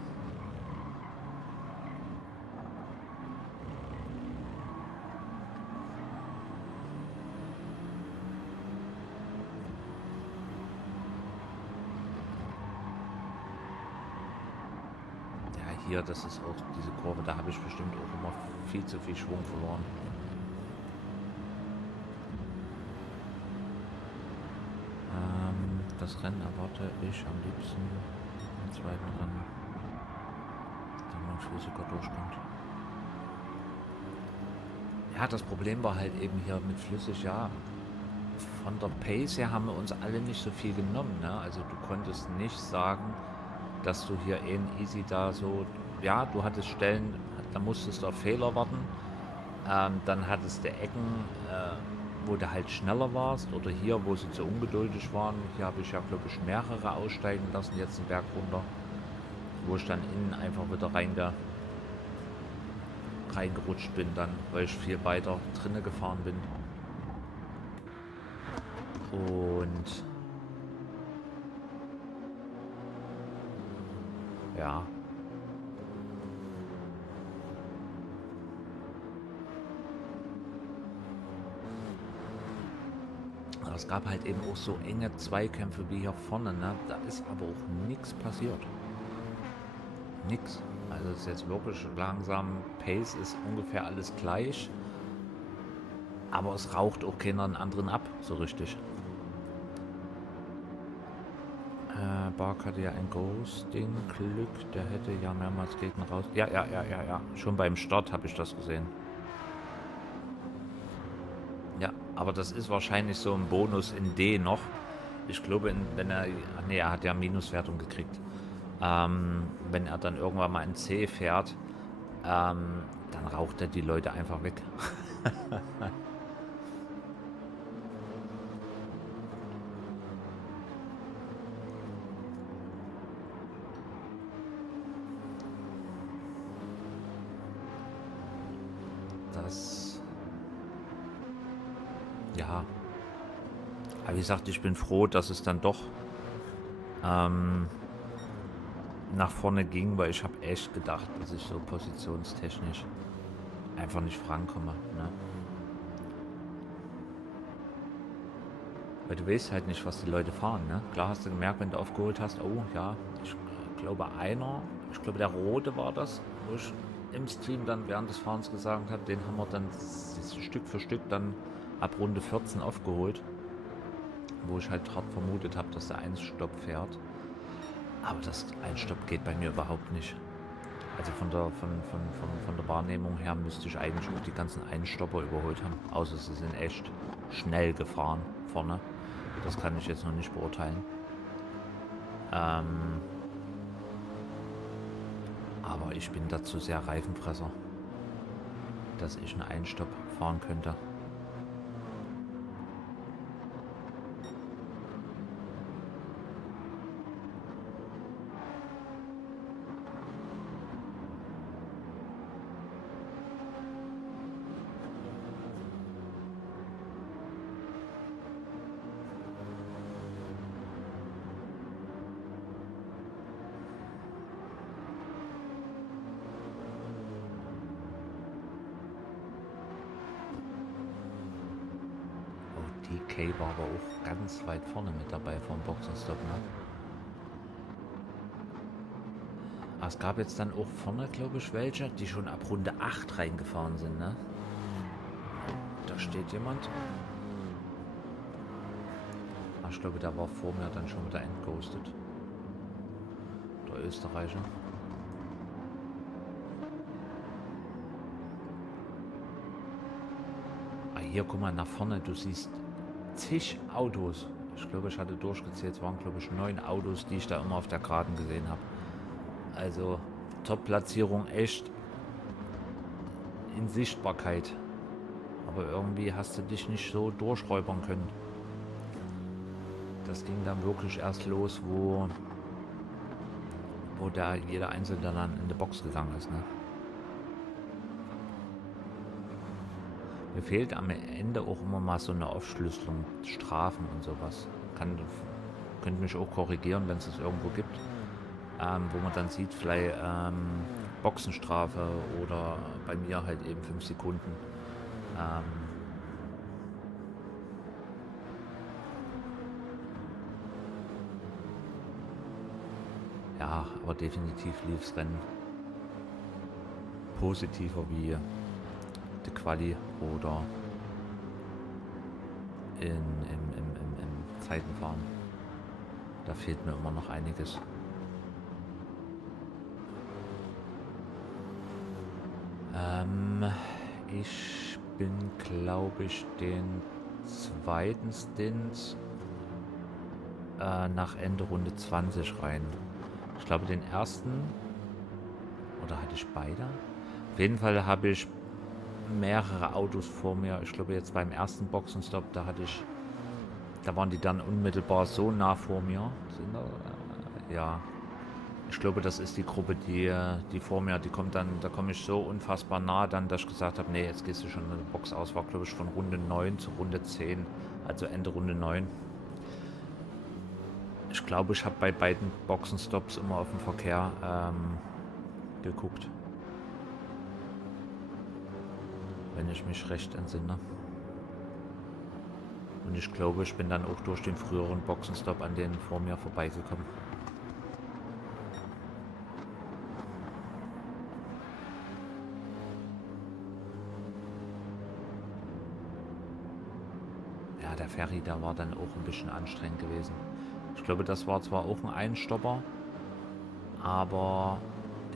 Hier, das ist auch diese Kurve, da habe ich bestimmt auch immer viel zu viel Schwung verloren. Das Rennen erwarte ich am liebsten im zweiten Rennen, wenn man flüssiger durchkommt. Ja, das Problem war halt eben hier mit flüssig, ja, von der Pace her haben wir uns alle nicht so viel genommen, ne? Also du konntest nicht sagen, dass du hier easy da so, ja, du hattest Stellen, da musstest du auf Fehler warten, dann hattest du Ecken, wo du halt schneller warst, oder hier, wo sie zu ungeduldig waren. Hier habe ich ja, glaube ich, mehrere aussteigen lassen, jetzt den Berg runter, wo ich dann innen einfach wieder reingerutscht bin dann, weil ich viel weiter drinne gefahren bin. Und ja. Aber es gab halt eben auch so enge Zweikämpfe wie hier vorne, ne? Da ist aber auch nichts passiert. Nix. Also es ist jetzt wirklich langsam, Pace ist ungefähr alles gleich. Aber es raucht auch keiner einen anderen ab, so richtig. Bark hatte ja ein Ghosting-Glück, der hätte ja mehrmals Gegner raus... Ja. Schon beim Start habe ich das gesehen. Ja, aber das ist wahrscheinlich so ein Bonus in D noch. Ich glaube, wenn er... Nee, er hat ja Minuswertung gekriegt. Wenn er dann irgendwann mal in C fährt, dann raucht er die Leute einfach weg. Ja. Aber wie gesagt, ich bin froh, dass es dann doch nach vorne ging, weil ich habe echt gedacht, dass ich so positionstechnisch einfach nicht vorankomme. Ne? Weil du weißt halt nicht, was die Leute fahren. Ne? Klar hast du gemerkt, wenn du aufgeholt hast, oh ja, ich glaube der Rote war das, wo ich im Stream dann während des Fahrens gesagt habe, den haben wir dann Stück für Stück dann ab Runde 14 aufgeholt, wo ich halt hart vermutet habe, dass der Einstopp fährt. Aber das Einstopp geht bei mir überhaupt nicht. Also von der Wahrnehmung her müsste ich eigentlich auch die ganzen Einstopper überholt haben. Außer sie sind echt schnell gefahren vorne. Das kann ich jetzt noch nicht beurteilen. Aber ich bin dazu sehr Reifenfresser, dass ich einen Einstopp fahren könnte. DK war aber auch ganz weit vorne mit dabei vom Boxenstopp, ne? Es gab jetzt dann auch vorne, glaube ich, welche, die schon ab Runde 8 reingefahren sind, ne? Da steht jemand. Ich glaube, der war vor mir dann schon wieder entghostet. Der Österreicher. Hier, guck mal, nach vorne, du siehst zig Autos. Ich glaube, ich hatte durchgezählt, es waren, glaube ich, 9 Autos, die ich da immer auf der Geraden gesehen habe. Also, Top-Platzierung echt in Sichtbarkeit. Aber irgendwie hast du dich nicht so durchräubern können. Das ging dann wirklich erst los, wo wo jeder Einzelne dann in die Box gegangen ist. Ne? Mir fehlt am Ende auch immer mal so eine Aufschlüsselung, Strafen und sowas. Könnt mich auch korrigieren, wenn es das irgendwo gibt, wo man dann sieht, vielleicht Boxenstrafe oder bei mir halt eben 5 Sekunden. Ja, aber definitiv lief das Rennen positiver wie die Quali oder im Zeitenfahren. Da fehlt mir immer noch einiges. Ich bin, glaube ich, den zweiten Stint nach Ende Runde 20 rein. Ich glaube, den ersten, oder hatte ich beide? Auf jeden Fall habe ich mehrere Autos vor mir. Ich glaube, jetzt beim ersten Boxenstopp, da waren die dann unmittelbar so nah vor mir. Ja, ich glaube, das ist die Gruppe, die vor mir, da komme ich so unfassbar nah dann, dass ich gesagt habe, nee, jetzt gehst du schon in die Box aus. War, glaube ich, von Runde 9 zu Runde 10, also Ende Runde 9. Ich glaube, ich habe bei beiden Boxenstops immer auf den Verkehr geguckt. Wenn ich mich recht entsinne. Und ich glaube, ich bin dann auch durch den früheren Boxenstopp an denen vor mir vorbeigekommen. Ja, der Ferry, da war dann auch ein bisschen anstrengend gewesen. Ich glaube, das war zwar auch ein Einstopper, aber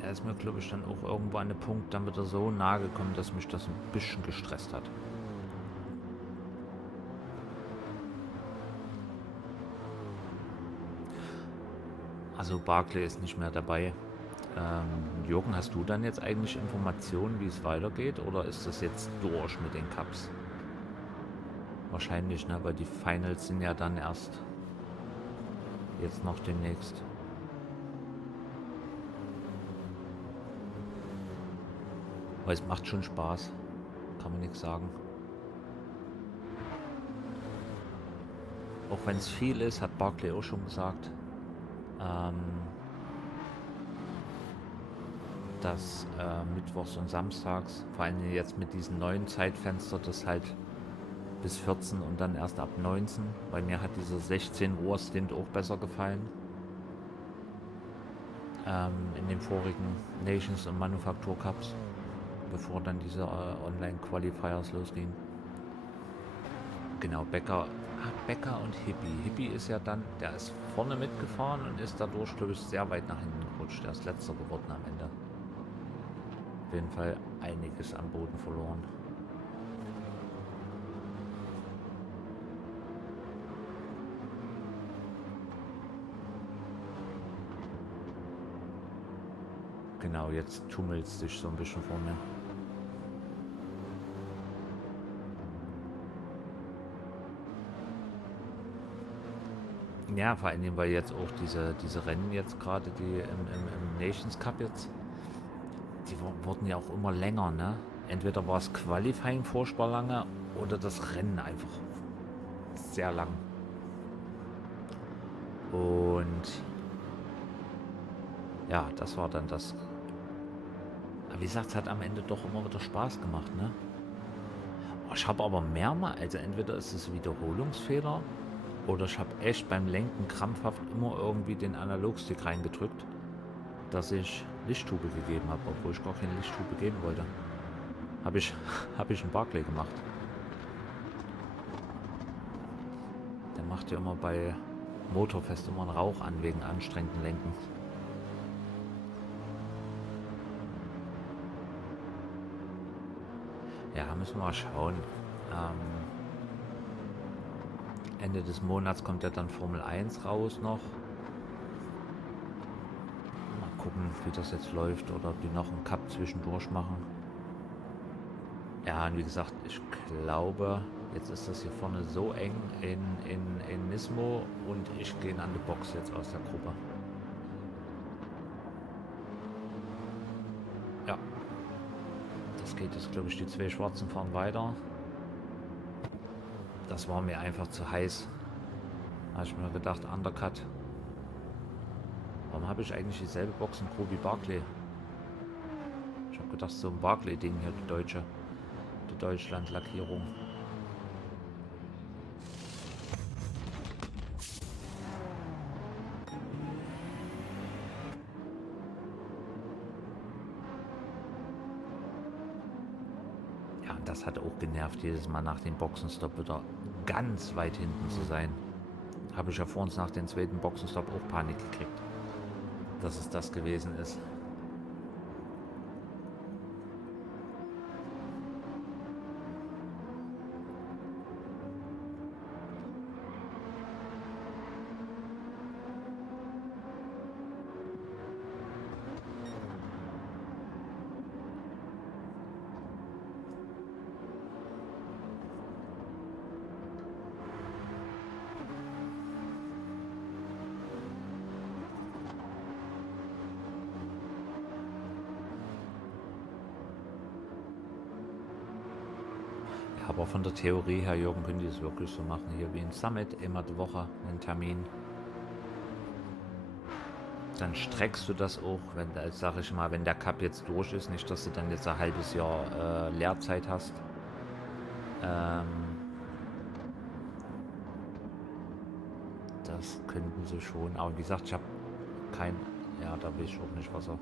der ist mir, glaube ich, dann auch irgendwo an den Punkt dann wieder so nahe gekommen, dass mich das ein bisschen gestresst hat. Also Barclay ist nicht mehr dabei. Jürgen, hast du dann jetzt eigentlich Informationen, wie es weitergeht, oder ist das jetzt durch mit den Cups? Wahrscheinlich, ne? Weil die Finals sind ja dann erst jetzt noch demnächst. Aber es macht schon Spaß. Kann man nichts sagen. Auch wenn es viel ist, hat Barclay auch schon gesagt, dass mittwochs und samstags, vor allem jetzt mit diesen neuen Zeitfenster, das halt bis 14 und dann erst ab 19. Bei mir hat dieser 16 Uhr Stint auch besser gefallen. In den vorigen Nations und Manufaktur Cups, bevor dann diese Online-Qualifiers losgingen. Genau, Becker und Hippie. Hippie ist ja dann, der ist vorne mitgefahren und ist dadurch, glaube ich, sehr weit nach hinten gerutscht. Der ist letzter geworden am Ende. Auf jeden Fall einiges am Boden verloren. Genau, jetzt tummelt es sich so ein bisschen vor mir. Ja, vor allem, weil jetzt auch diese Rennen jetzt gerade, die im Nations Cup jetzt, die wurden ja auch immer länger, ne? Entweder war es Qualifying furchtbar lange oder das Rennen einfach sehr lang. Und ja, das war dann das. Aber wie gesagt, es hat am Ende doch immer wieder Spaß gemacht, ne? Ich habe aber mehrmals, also entweder ist es Wiederholungsfehler oder ich habe echt beim Lenken krampfhaft immer irgendwie den Analogstick reingedrückt, dass ich Lichttube gegeben habe, obwohl ich gar keine Lichttube geben wollte. Habe ich einen Barclay gemacht. Der macht ja immer bei Motorfest immer einen Rauch an wegen anstrengenden Lenken. Ja, müssen wir mal schauen. Ende des Monats kommt ja dann Formel 1 raus noch. Mal gucken, wie das jetzt läuft oder ob die noch einen Cup zwischendurch machen. Ja, und wie gesagt, ich glaube, jetzt ist das hier vorne so eng in Nismo und ich gehe an die Box jetzt aus der Gruppe. Ja, das geht jetzt, glaube ich, die zwei Schwarzen fahren weiter. Das war mir einfach zu heiß. Da habe ich mir gedacht, Undercut. Warum habe ich eigentlich dieselbe Boxencrew wie Barclay? Ich habe gedacht, so ein Barclay-Ding hier, die Deutschland-Lackierung. Ja, und das hat auch genervt, jedes Mal nach dem Boxenstopp wieder ganz weit hinten zu sein. Habe ich ja vor uns nach dem zweiten Boxenstopp auch Panik gekriegt, dass es das gewesen ist. Ja, aber von der Theorie her, Jürgen, können die es wirklich so machen. Hier wie ein Summit, immer die Woche einen Termin. Dann streckst du das auch, wenn, sag ich mal, wenn der Cup jetzt durch ist, nicht, dass du dann jetzt ein halbes Jahr Lehrzeit hast. Das könnten sie schon. Aber wie gesagt, ich habe kein, ja, da weiß ich auch nicht, was er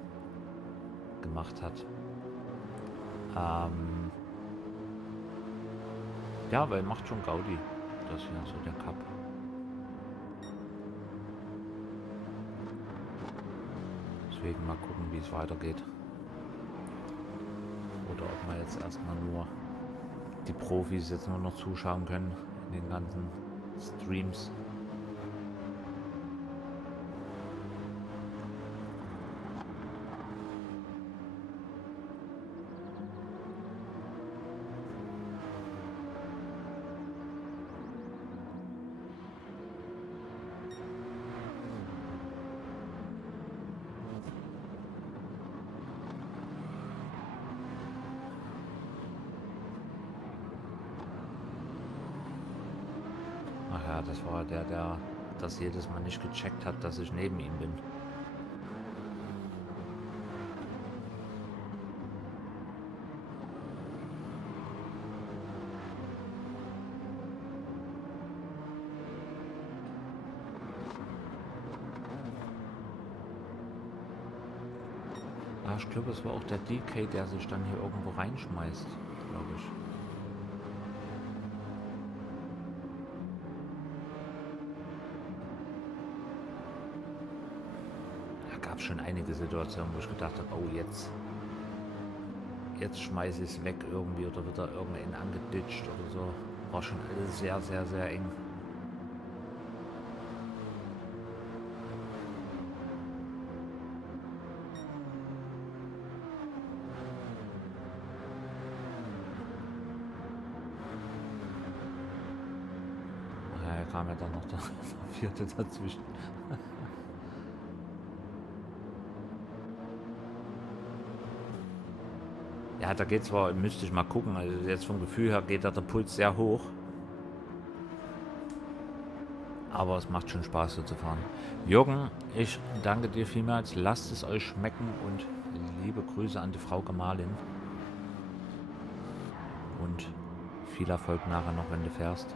gemacht hat. Ja, weil macht schon Gaudi. Das hier so der Cup. Deswegen mal gucken, wie es weitergeht. Oder ob wir jetzt erstmal nur die Profis jetzt nur noch zuschauen können in den ganzen Streams. Ach ja, das war der das jedes Mal nicht gecheckt hat, dass ich neben ihm bin. Ah, ich glaube, es war auch der DK, der sich dann hier irgendwo reinschmeißt, glaube ich. Gab schon einige Situationen, wo ich gedacht habe, oh jetzt schmeiße ich es weg irgendwie oder wird da irgendein angeditscht oder so. War schon alles sehr, sehr, sehr eng. Naja, kam ja dann noch der vierte dazwischen. Ja, da geht zwar, müsste ich mal gucken, also jetzt vom Gefühl her geht da der Puls sehr hoch. Aber es macht schon Spaß so zu fahren. Jürgen, ich danke dir vielmals. Lasst es euch schmecken und liebe Grüße an die Frau Gemahlin. Und viel Erfolg nachher noch, wenn du fährst.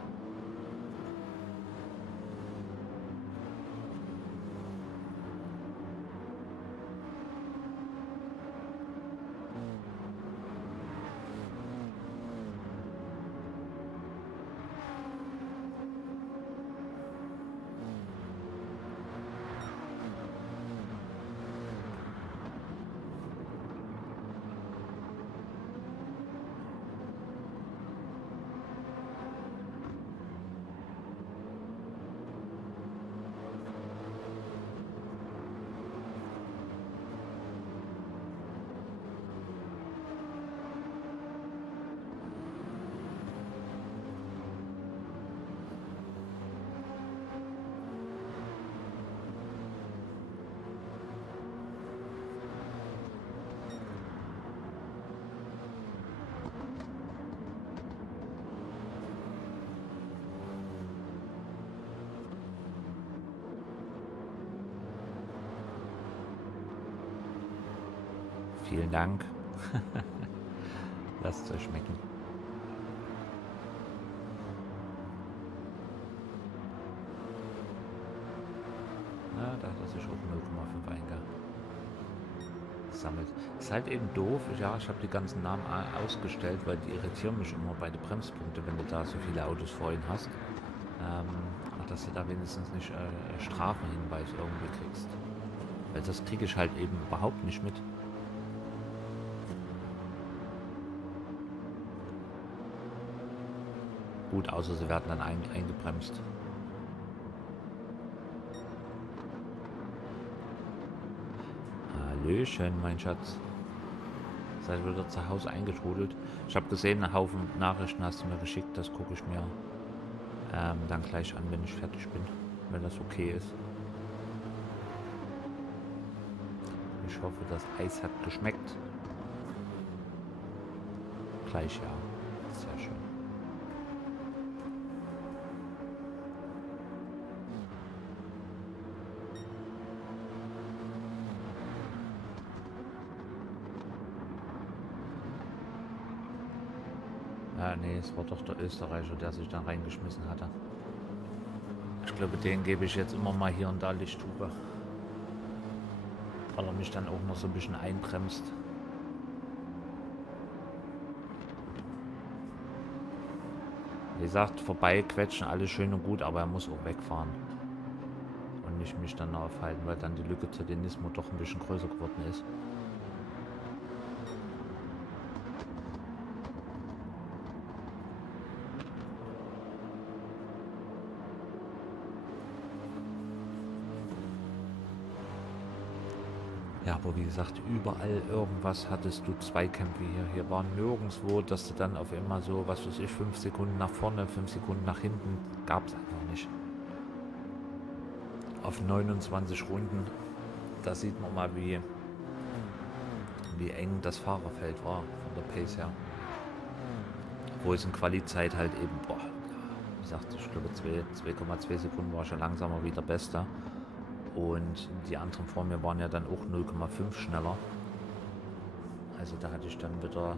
Vielen Dank. Lasst es euch schmecken. Na, da hat er sich auch 0,5 eingesammelt. Ist halt eben doof. Ja, ich habe die ganzen Namen ausgestellt, weil die irritieren mich immer bei den Bremspunkten, wenn du da so viele Autos vor ihnen hast. Dass du da wenigstens nicht Strafenhinweis irgendwie kriegst. Weil das kriege ich halt eben überhaupt nicht mit. Gut, außer sie werden dann eingebremst. Hallöchen, mein Schatz. Seid wieder zu Hause eingetrudelt. Ich habe gesehen, einen Haufen Nachrichten hast du mir geschickt. Das gucke ich mir dann gleich an, wenn ich fertig bin. Wenn das okay ist. Ich hoffe, das Eis hat geschmeckt. Gleich ja. Sehr schön. Nee, es war doch der Österreicher, der sich da reingeschmissen hatte. Ich glaube, den gebe ich jetzt immer mal hier und da Lichthube. Weil er mich dann auch noch so ein bisschen einbremst. Wie gesagt, vorbei quetschen, alles schön und gut, aber er muss auch wegfahren. Und nicht mich dann aufhalten, weil dann die Lücke zu den Nismo doch ein bisschen größer geworden ist. Ja, aber wie gesagt, überall irgendwas hattest du Zweikämpfe hier. Hier war nirgendwo, dass du dann auf einmal so, was weiß ich, 5 Sekunden nach vorne, 5 Sekunden nach hinten, gab es einfach nicht. Auf 29 Runden, da sieht man mal, wie eng das Fahrerfeld war von der Pace her. Wo es in Quali-Zeit halt eben, boah, wie gesagt, ich glaube 2,2 Sekunden war schon langsamer wie der Beste. Und die anderen vor mir waren ja dann auch 0,5 schneller. Also da hatte ich dann wieder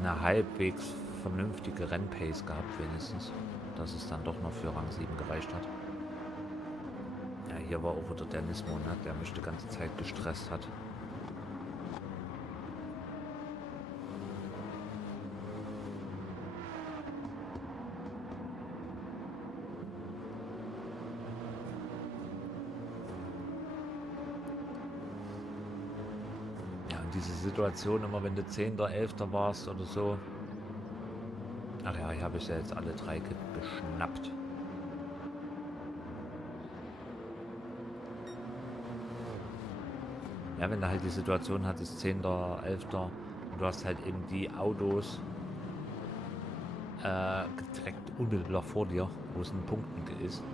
eine halbwegs vernünftige Rennpace gehabt wenigstens. Dass es dann doch noch für Rang 7 gereicht hat. Ja, hier war auch wieder der Nismo, ne, der mich die ganze Zeit gestresst hat. Diese Situation immer, wenn du 10., 11. warst oder so. Ach ja, hier habe ich ja jetzt alle 3 geschnappt. Ja, wenn du halt die Situation hattest, 10., 11. und du hast halt eben die Autos direkt unmittelbar vor dir, wo es ein Punkten ist.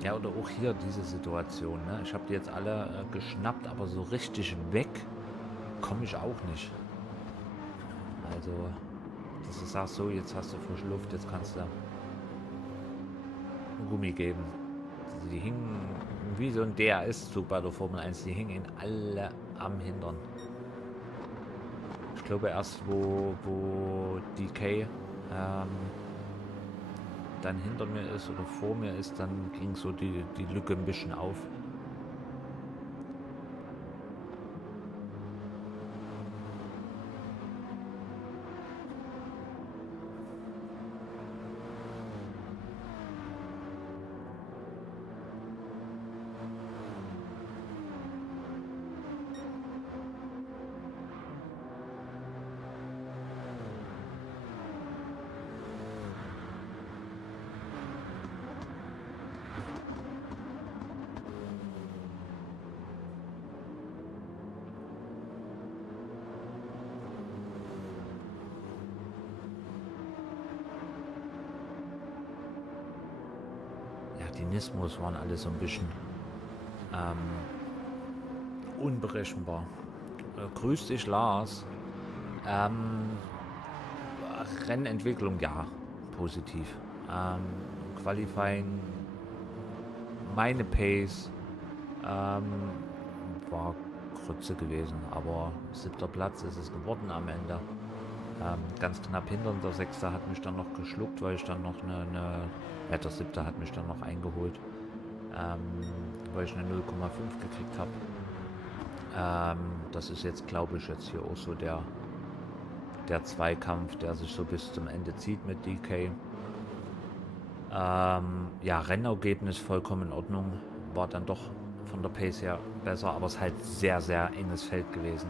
Ja, oder auch hier diese Situation, ne? Ich habe die jetzt alle geschnappt, aber so richtig weg komme ich auch nicht. Also, dass du sagst, so, jetzt hast du frische Luft, jetzt kannst du Gummi geben. Also die hingen wie so ein DRS-Zug bei der Formel 1, die hingen alle am Hintern. Ich glaube erst, wo DK dann hinter mir ist oder vor mir ist, dann ging so die Lücke ein bisschen auf. Die Nismos waren alle so ein bisschen unberechenbar. Grüß dich, Lars. Rennentwicklung, ja, positiv. Qualifying, meine Pace war Grütze gewesen. Aber 7. Platz ist es geworden am Ende. Ganz knapp hinter. Der 6. hat mich dann noch geschluckt, weil ich dann noch der 7. hat mich dann noch eingeholt, weil ich eine 0,5 gekriegt habe. Das ist jetzt, glaube ich, jetzt hier auch so der Zweikampf, der sich so bis zum Ende zieht mit DK. Ja, Rennergebnis vollkommen in Ordnung. War dann doch von der Pace her besser, aber es ist halt sehr, sehr enges Feld gewesen.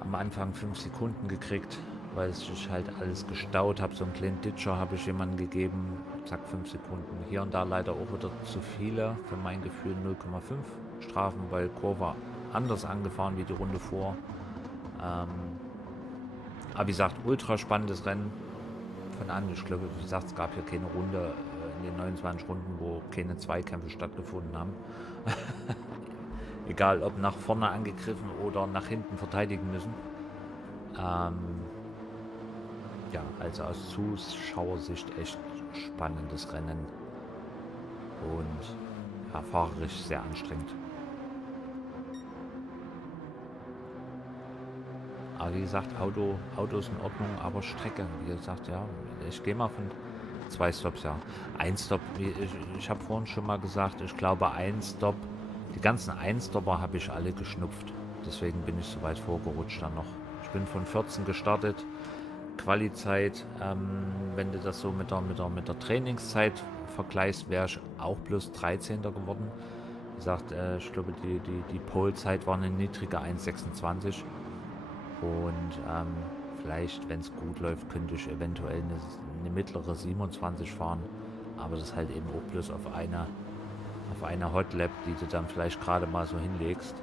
Am Anfang 5 Sekunden gekriegt, weil es sich halt alles gestaut habe. So einen kleinen Ditcher habe ich jemandem gegeben. Zack, 5 Sekunden. Hier und da leider auch wieder zu viele. Für mein Gefühl 0,5 Strafen, weil Kurve anders angefahren wie die Runde vor. Aber wie gesagt, ultra spannendes Rennen von an. Ich glaube, wie gesagt, es gab hier keine Runde in den 29 Runden, wo keine Zweikämpfe stattgefunden haben. Egal, ob nach vorne angegriffen oder nach hinten verteidigen müssen. Ja, also aus Zuschauersicht echt spannendes Rennen. Und ja, fahrerisch sehr anstrengend. Aber wie gesagt, Auto ist in Ordnung, aber Strecke, wie gesagt, ja, ich gehe mal von 2 Stops, ja. Ein Stop, ich habe vorhin schon mal gesagt, ich glaube ein Stop, die ganzen Einstopper habe ich alle geschnupft. Deswegen bin ich so weit vorgerutscht dann noch. Ich bin von 14 gestartet. Quali-Zeit, wenn du das so mit der Trainingszeit vergleichst, wäre ich auch plus 13. geworden. Wie gesagt, ich glaube, die Pole-Zeit war eine niedrige 1,26. Und vielleicht, wenn es gut läuft, könnte ich eventuell eine mittlere 27 fahren. Aber das halt eben auch bloß auf einer Hot Lap, die du dann vielleicht gerade mal so hinlegst.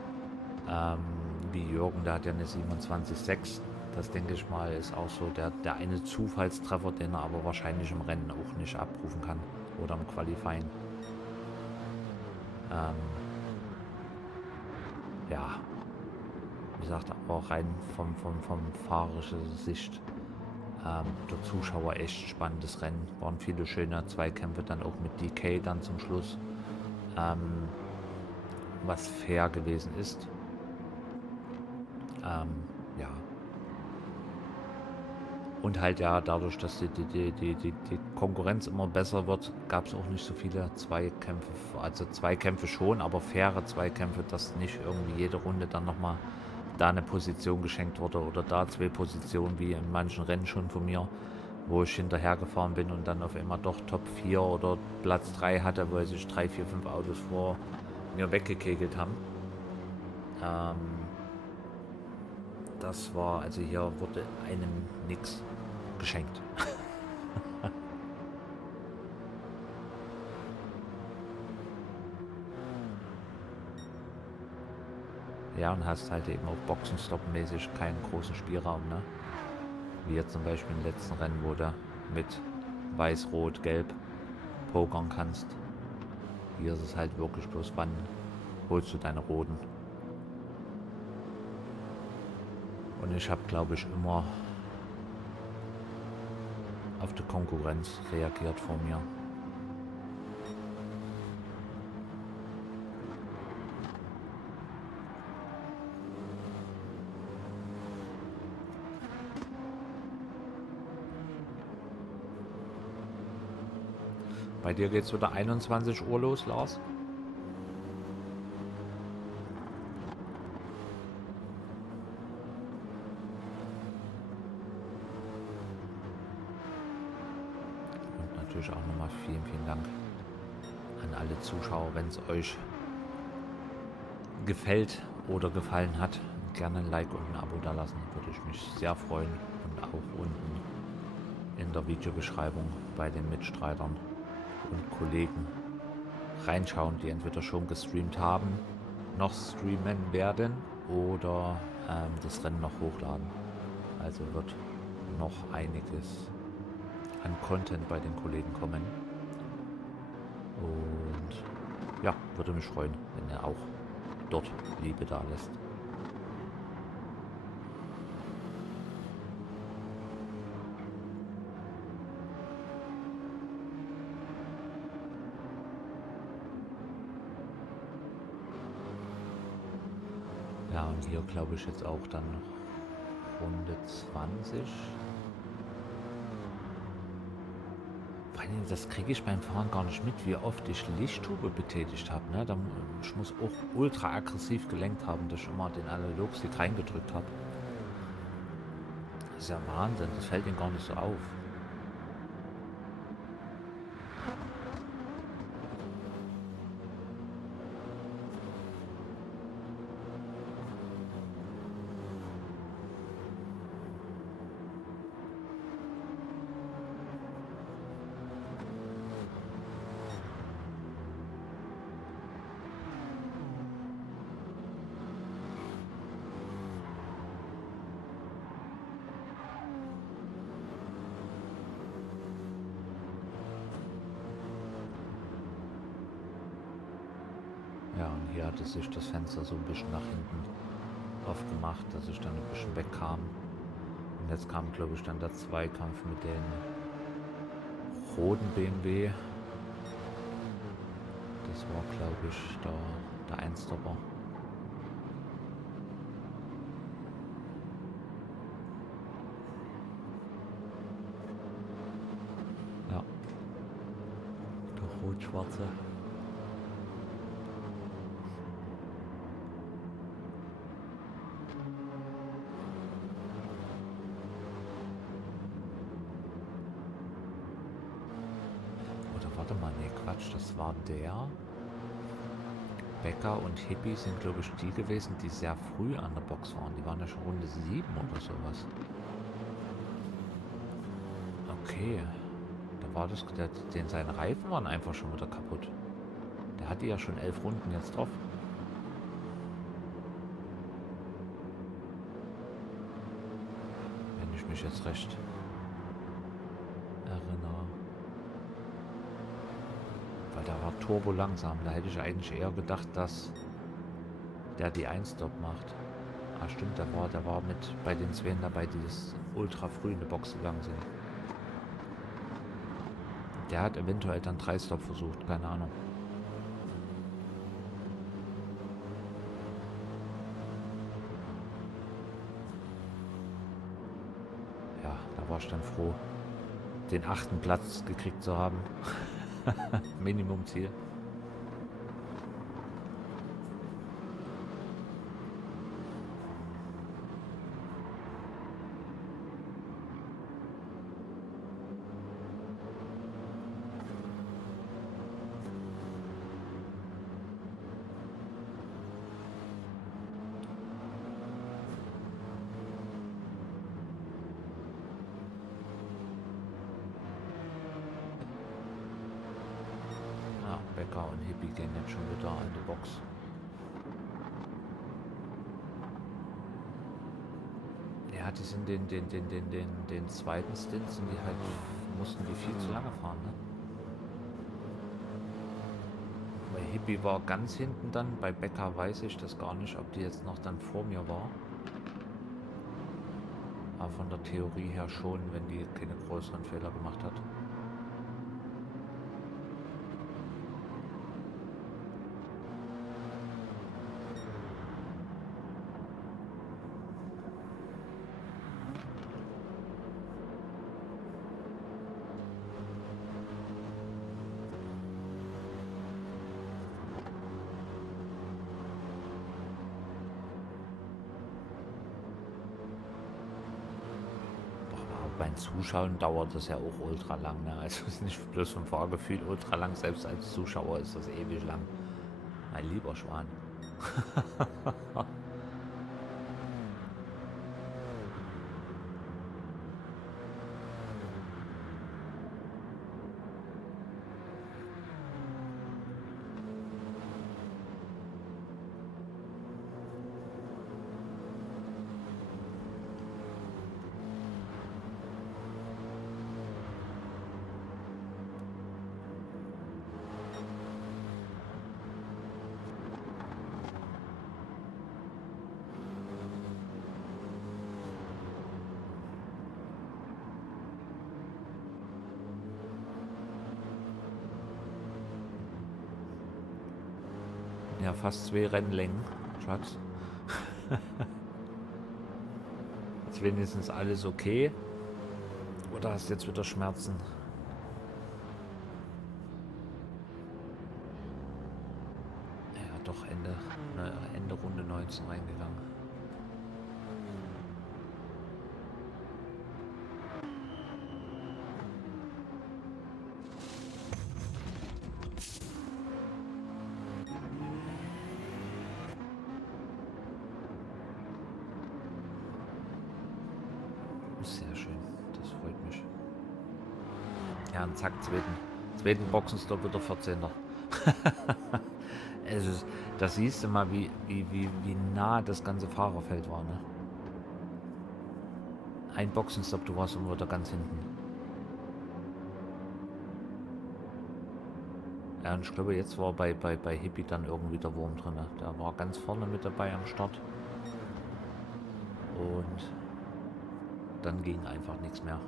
Wie Jürgen, der hat ja eine 27,6. Das denke ich mal ist auch so der eine Zufallstreffer, den er aber wahrscheinlich im Rennen auch nicht abrufen kann. Oder im Qualifying. Ja. Wie gesagt, auch rein vom fahrerischen Sicht der Zuschauer echt spannendes Rennen. Waren viele schöne Zweikämpfe dann auch mit DK dann zum Schluss. Was fair gewesen ist. Ja. Und halt ja, dadurch, dass die Konkurrenz immer besser wird, gab es auch nicht so viele Zweikämpfe. Also Zweikämpfe schon, aber faire Zweikämpfe, dass nicht irgendwie jede Runde dann nochmal da eine Position geschenkt wurde oder da 2 Positionen, wie in manchen Rennen schon von mir, wo ich hinterher gefahren bin und dann auf einmal doch Top 4 oder Platz 3 hatte, weil sich 3, 4, 5 Autos vor mir weggekegelt haben. Das war, also hier wurde einem nichts geschenkt. Ja, und hast halt eben auch Boxenstopp-mäßig keinen großen Spielraum, ne? Wie jetzt zum Beispiel im letzten Rennen, wo du mit Weiß, Rot, Gelb pokern kannst. Hier ist es halt wirklich bloß, wann holst du deine Roten. Und ich habe, glaube ich, immer auf die Konkurrenz reagiert vor mir. Bei dir geht es wieder 21 Uhr los, Lars? Und natürlich auch nochmal vielen, vielen Dank an alle Zuschauer, wenn es euch gefällt oder gefallen hat. Gerne ein Like und ein Abo da lassen, würde ich mich sehr freuen. Und auch unten in der Videobeschreibung bei den Mitstreitern und Kollegen reinschauen, die entweder schon gestreamt haben, noch streamen werden oder das Rennen noch hochladen. Also wird noch einiges an Content bei den Kollegen kommen. Und ja, würde mich freuen, wenn ihr auch dort Liebe da lässt. Ja, und hier glaube ich jetzt auch dann Runde 20. Vor allem, das kriege ich beim Fahren gar nicht mit, wie oft ich Lichttube betätigt habe. Ne? Ich muss auch ultra aggressiv gelenkt haben, dass ich immer den Analogstick reingedrückt habe. Das ist ja Wahnsinn, das fällt ihnen gar nicht so auf. Ja, und hier hatte sich das Fenster so ein bisschen nach hinten aufgemacht, dass ich dann ein bisschen wegkam. Und jetzt kam, glaube ich, dann der Zweikampf mit den roten BMW. Das war, glaube ich, der Einstopper. Ja, der rot-schwarze. Oder warte mal, nee, Quatsch, das war der. Becker und Hippie sind, glaube ich, die gewesen, die sehr früh an der Box waren. Die waren ja schon Runde 7 oder sowas. Okay, da war das, seine Reifen waren einfach schon wieder kaputt. Der hatte ja schon 11 Runden jetzt drauf. Wenn ich mich jetzt recht erinnere. Weil der war turbo langsam. Da hätte ich eigentlich eher gedacht, dass der die 1-Stop macht. Ah, stimmt, der war mit bei den Zween dabei, die das ultra früh in die Box gegangen sind. Der hat eventuell dann 3-Stop versucht, keine Ahnung. Ja, da war ich dann froh, den 8. Platz gekriegt zu haben. Minimumziel. Becker und Hippie gehen jetzt schon wieder an die Box. Ja, die sind den zweiten Stint sind die halt, mussten die viel zu lange fahren, ne? Bei Hippie war ganz hinten dann, bei Becker weiß ich das gar nicht, ob die jetzt noch dann vor mir war. Aber von der Theorie her schon, wenn die keine größeren Fehler gemacht hat. Beim Zuschauen dauert das ja auch ultra lang. Ne? Also es ist nicht bloß vom Fahrgefühl ultra lang, selbst als Zuschauer ist das ewig lang. Mein lieber Schwan. Ja, fast 2 Rennlängen, Schatz. Ist wenigstens alles okay? Oder hast du jetzt wieder Schmerzen? Ja, doch Ende Runde 19 reingegangen. Sehr schön, das freut mich. Ja, und zack, zweiten Boxenstopp wieder 14er. Es ist, das siehst du mal, wie nah das ganze Fahrerfeld war, ne? Ein Boxenstopp, du warst immer wieder ganz hinten. Ja, und ich glaube, jetzt war bei Hippie dann irgendwie der Wurm drin. Der war ganz vorne mit dabei am Start. Und dann ging einfach nichts mehr.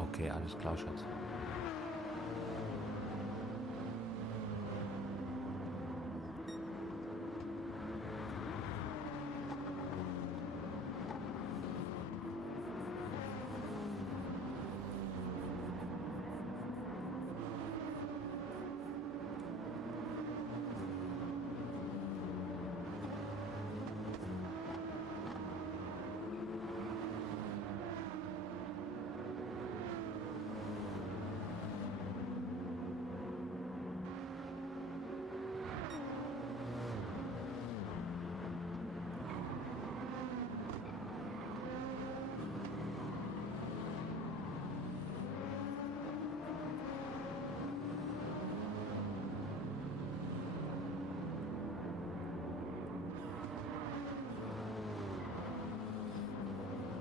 Okay, alles klar, Schatz.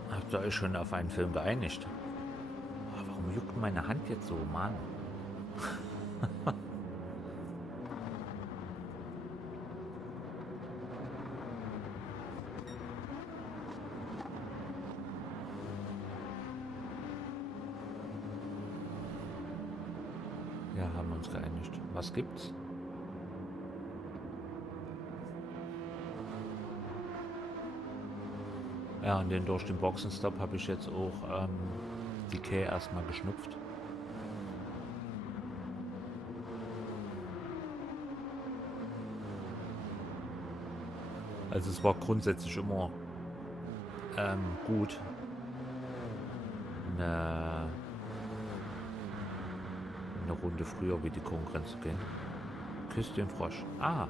Habt ihr euch schon auf einen Film geeinigt? Oh, warum juckt meine Hand jetzt so, Mann? Ja, haben wir uns geeinigt. Was gibt's? Ja, und durch den Boxenstopp habe ich jetzt auch die Kay erstmal geschnupft. Also es war grundsätzlich immer gut, eine Runde früher wie die Konkurrenz zu gehen. Küsst den Frosch. Ah.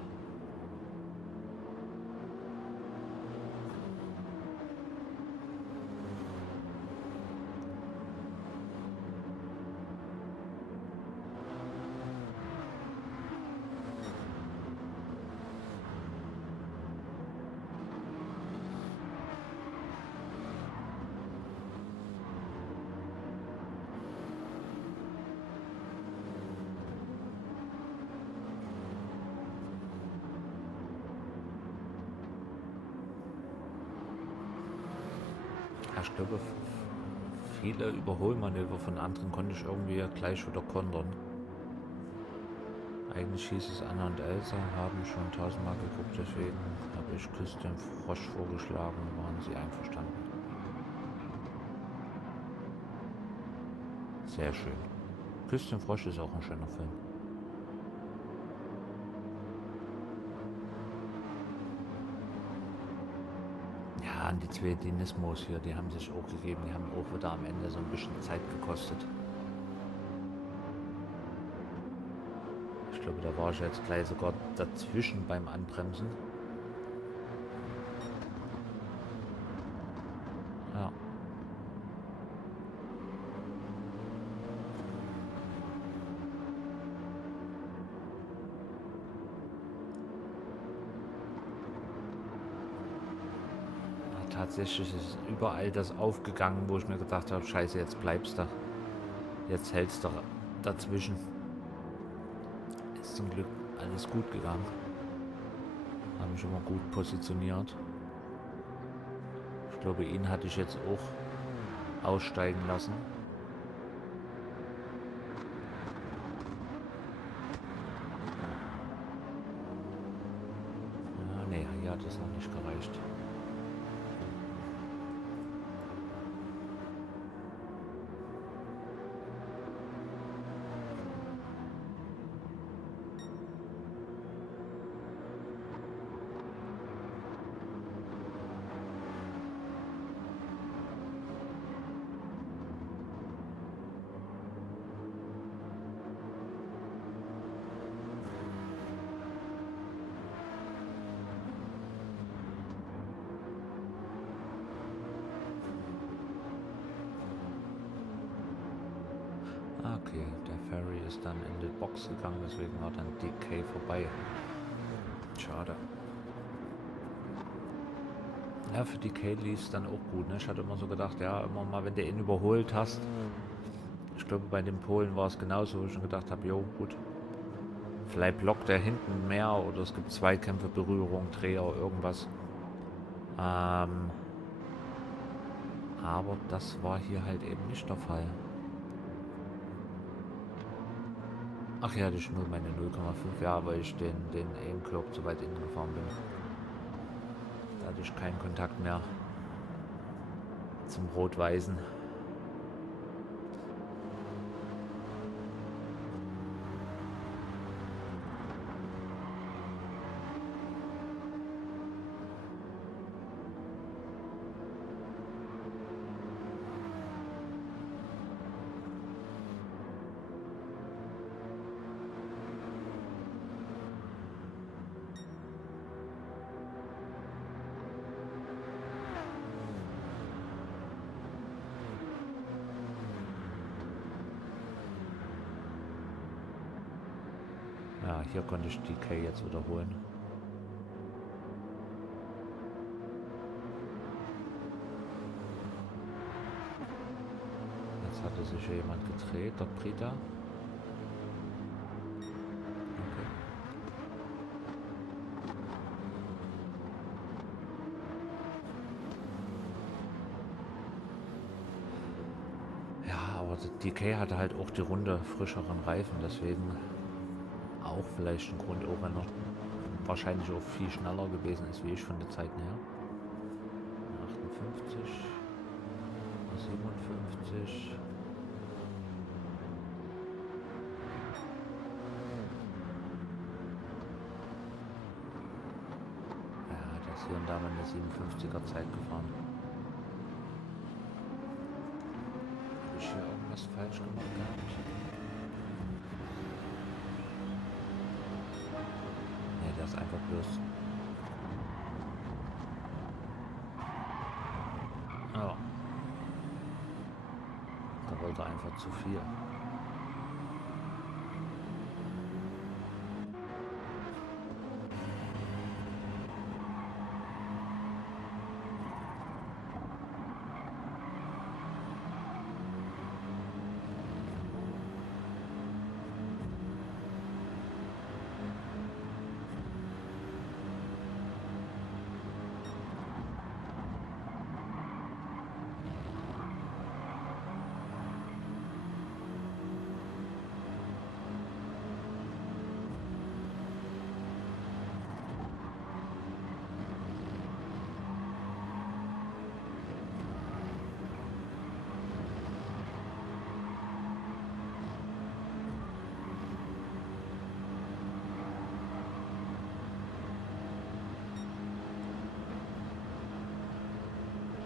Ich glaube, viele Überholmanöver von anderen konnte ich irgendwie gleich wieder kontern. Eigentlich hieß es, Anna und Elsa haben schon 1000-mal geguckt, deswegen habe ich Küss den Frosch vorgeschlagen, waren sie einverstanden. Sehr schön. Küss den Frosch ist auch ein schöner Film. Ja, und die zwei Dinismos hier, die haben sich auch gegeben, die haben auch wieder am Ende so ein bisschen Zeit gekostet. Ich glaube, da war ich jetzt gleich sogar dazwischen beim Anbremsen. tatsächlich ist überall das aufgegangen, wo ich mir gedacht habe, scheiße, jetzt bleibst du. Jetzt hältst du dazwischen. Ist zum Glück alles gut gegangen. Habe mich immer gut positioniert. Ich glaube, ihn hatte ich jetzt auch aussteigen lassen. Ja, nee, hier hat es noch nicht gereicht. Okay, der Ferry ist dann in die Box gegangen, deswegen war dann DK vorbei. Schade. Ja, für DK lief es dann auch gut. Ne? Ich hatte immer so gedacht, ja, immer mal, wenn du ihn überholt hast. Ich glaube, bei den Polen war es genauso, wo ich schon gedacht habe, jo, gut. Vielleicht blockt er hinten mehr oder es gibt Zweikämpfe, Berührung, Dreher, irgendwas. Aber das war hier halt eben nicht der Fall. Ach ja, das ist nur meine 0,5, ja, weil ich den Aim-Curb zu weit innen gefahren bin. Da hatte ich keinen Kontakt mehr zum Rot-Weißen. Ja, hier konnte ich DK jetzt wiederholen. Jetzt hatte sich hier jemand gedreht, der Brita. Okay. Ja, aber DK hatte halt auch die Runde frischeren Reifen, deswegen auch vielleicht ein Grund, auch wenn er wahrscheinlich auch viel schneller gewesen ist wie ich von der Zeit her. 58, 57. Ja, der ist hier und da mal eine 57er Zeit gefahren. Habe ich hier irgendwas falsch gemacht gehabt? Ne, der ist einfach bloß. Ja. Da wollte er einfach zu viel.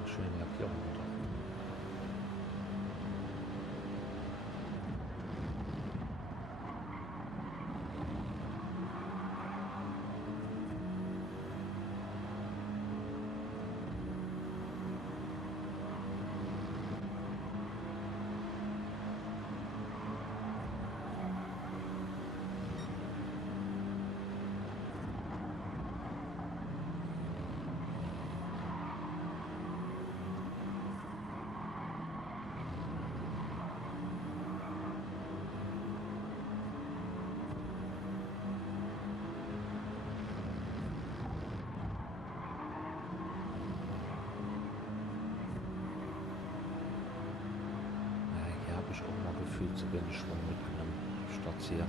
Schöne Lackierung runter. gefühlt zu wenig Schwung mitgenommen. Startzieher.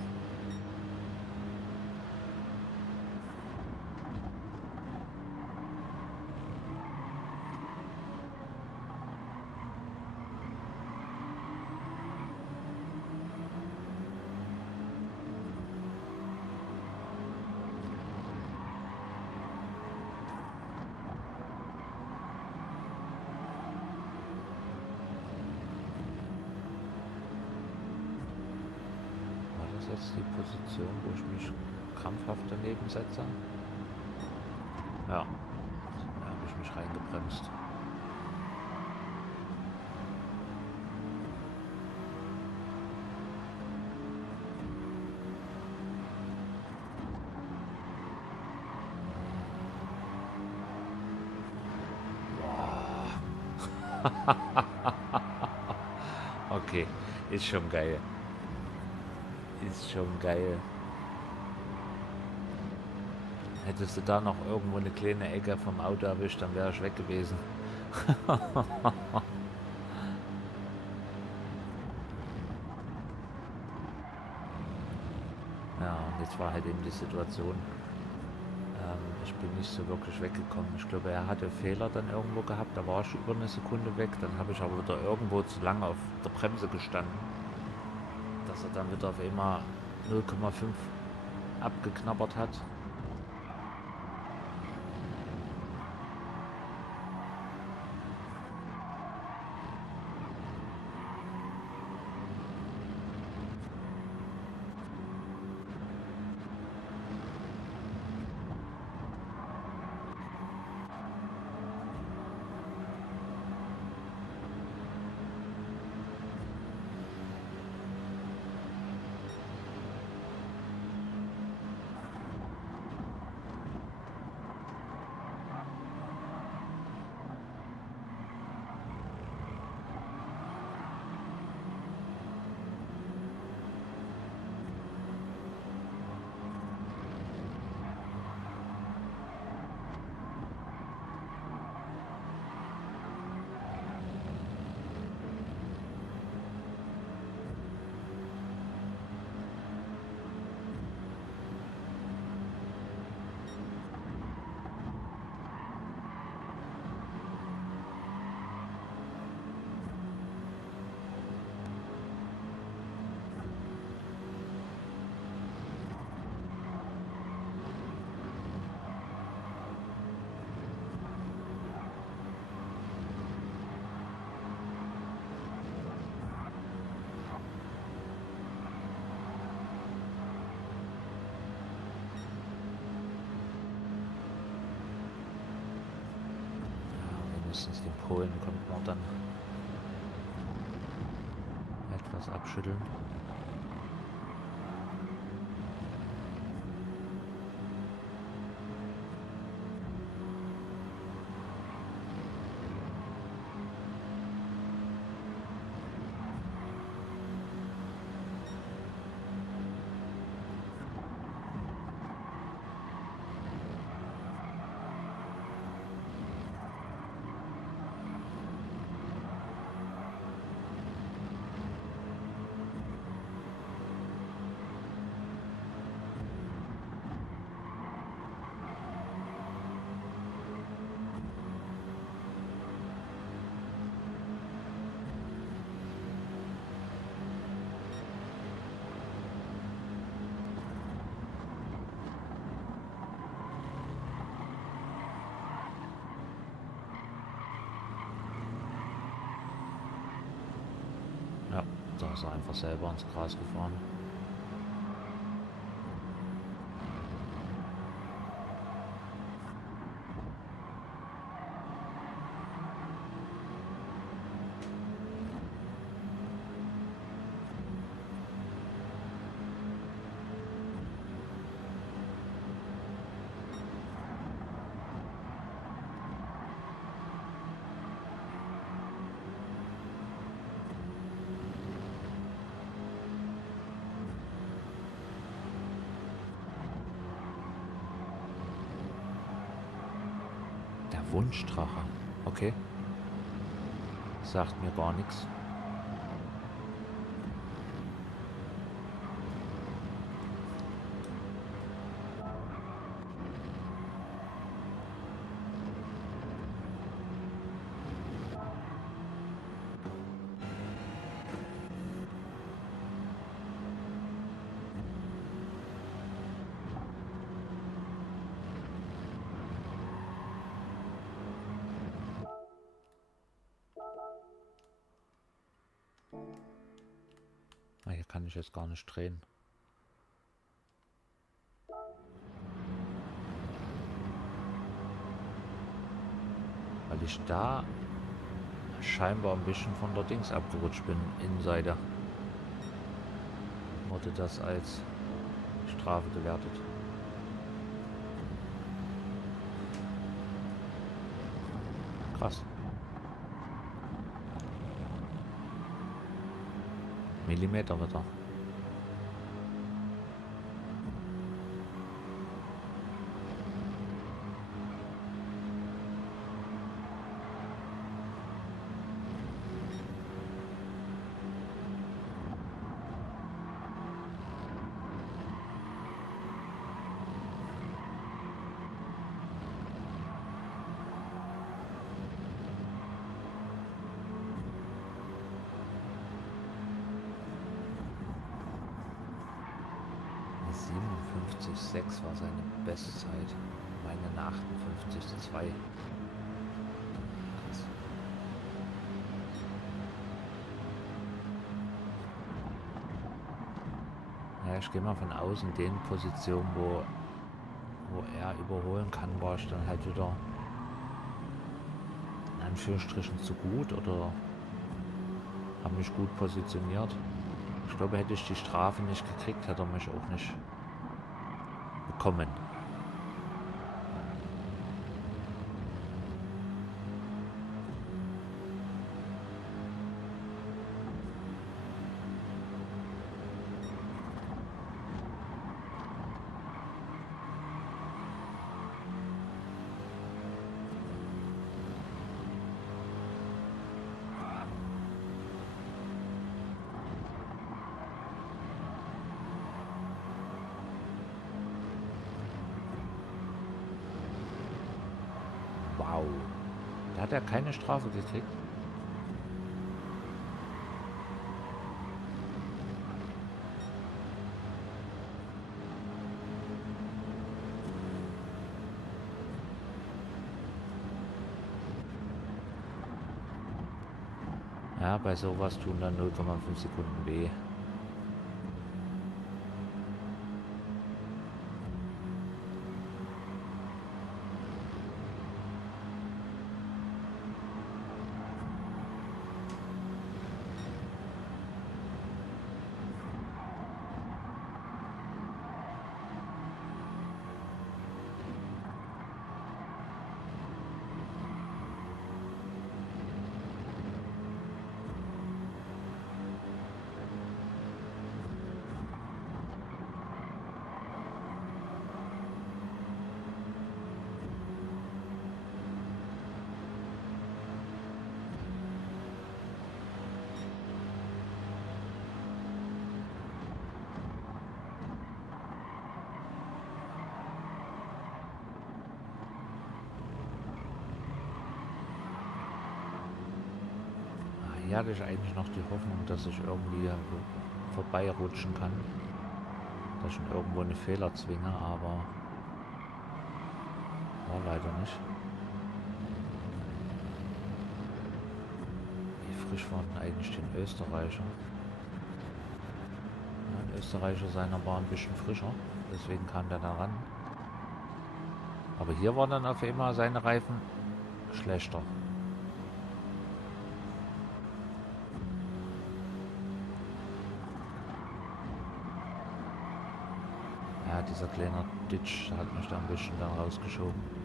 Jetzt die Position, wo ich mich krampfhaft daneben setze. Ja, da habe ich mich reingebremst. Okay, ist schon geil. Ist schon geil. Hättest du da noch irgendwo eine kleine Ecke vom Auto erwischt, dann wäre ich weg gewesen. Ja, und jetzt war halt eben die Situation. Ich bin nicht so wirklich weggekommen. Ich glaube, er hatte Fehler dann irgendwo gehabt. Da war ich über eine Sekunde weg. Dann habe ich aber wieder irgendwo zu lange auf der Bremse gestanden, dass er dann wieder auf einmal 0,5 abgeknabbert hat. Mindestens den Polen konnte man dann etwas abschütteln. Ja, da ist er einfach selber ins Gras gefahren. Wunschdrache. Okay. Sagt mir gar nichts. Ah, hier kann ich jetzt gar nicht drehen. Weil ich da scheinbar ein bisschen von der Dings abgerutscht bin, Innenseite. Wurde das als Strafe gewertet. Krass. Millimeter wieder. Eine 57,6 war seine Bestzeit. Meine eine 58,2. Krass. Ja, ich gehe mal von außen in den Positionen, wo er überholen kann, war ich dann halt wieder in Anführungsstrichen zu gut oder habe mich gut positioniert. Ich glaube, hätte ich die Strafe nicht gekriegt, hätte er mich auch nicht bekommen. Wow. Da hat er keine Strafe gekriegt. Ja, bei sowas tun dann 0,5 Sekunden weh. Hier hatte ich eigentlich noch die Hoffnung, dass ich irgendwie vorbeirutschen kann. Dass ich ihn irgendwo eine Fehler zwinge, aber war leider nicht. Wie frisch war denn eigentlich den Österreicher? Ja, ein Österreicher seiner war ein bisschen frischer, deswegen kam der da ran. Aber hier waren dann auf einmal seine Reifen schlechter. Ja, dieser kleine Ditch hat mich da ein bisschen dann rausgeschoben.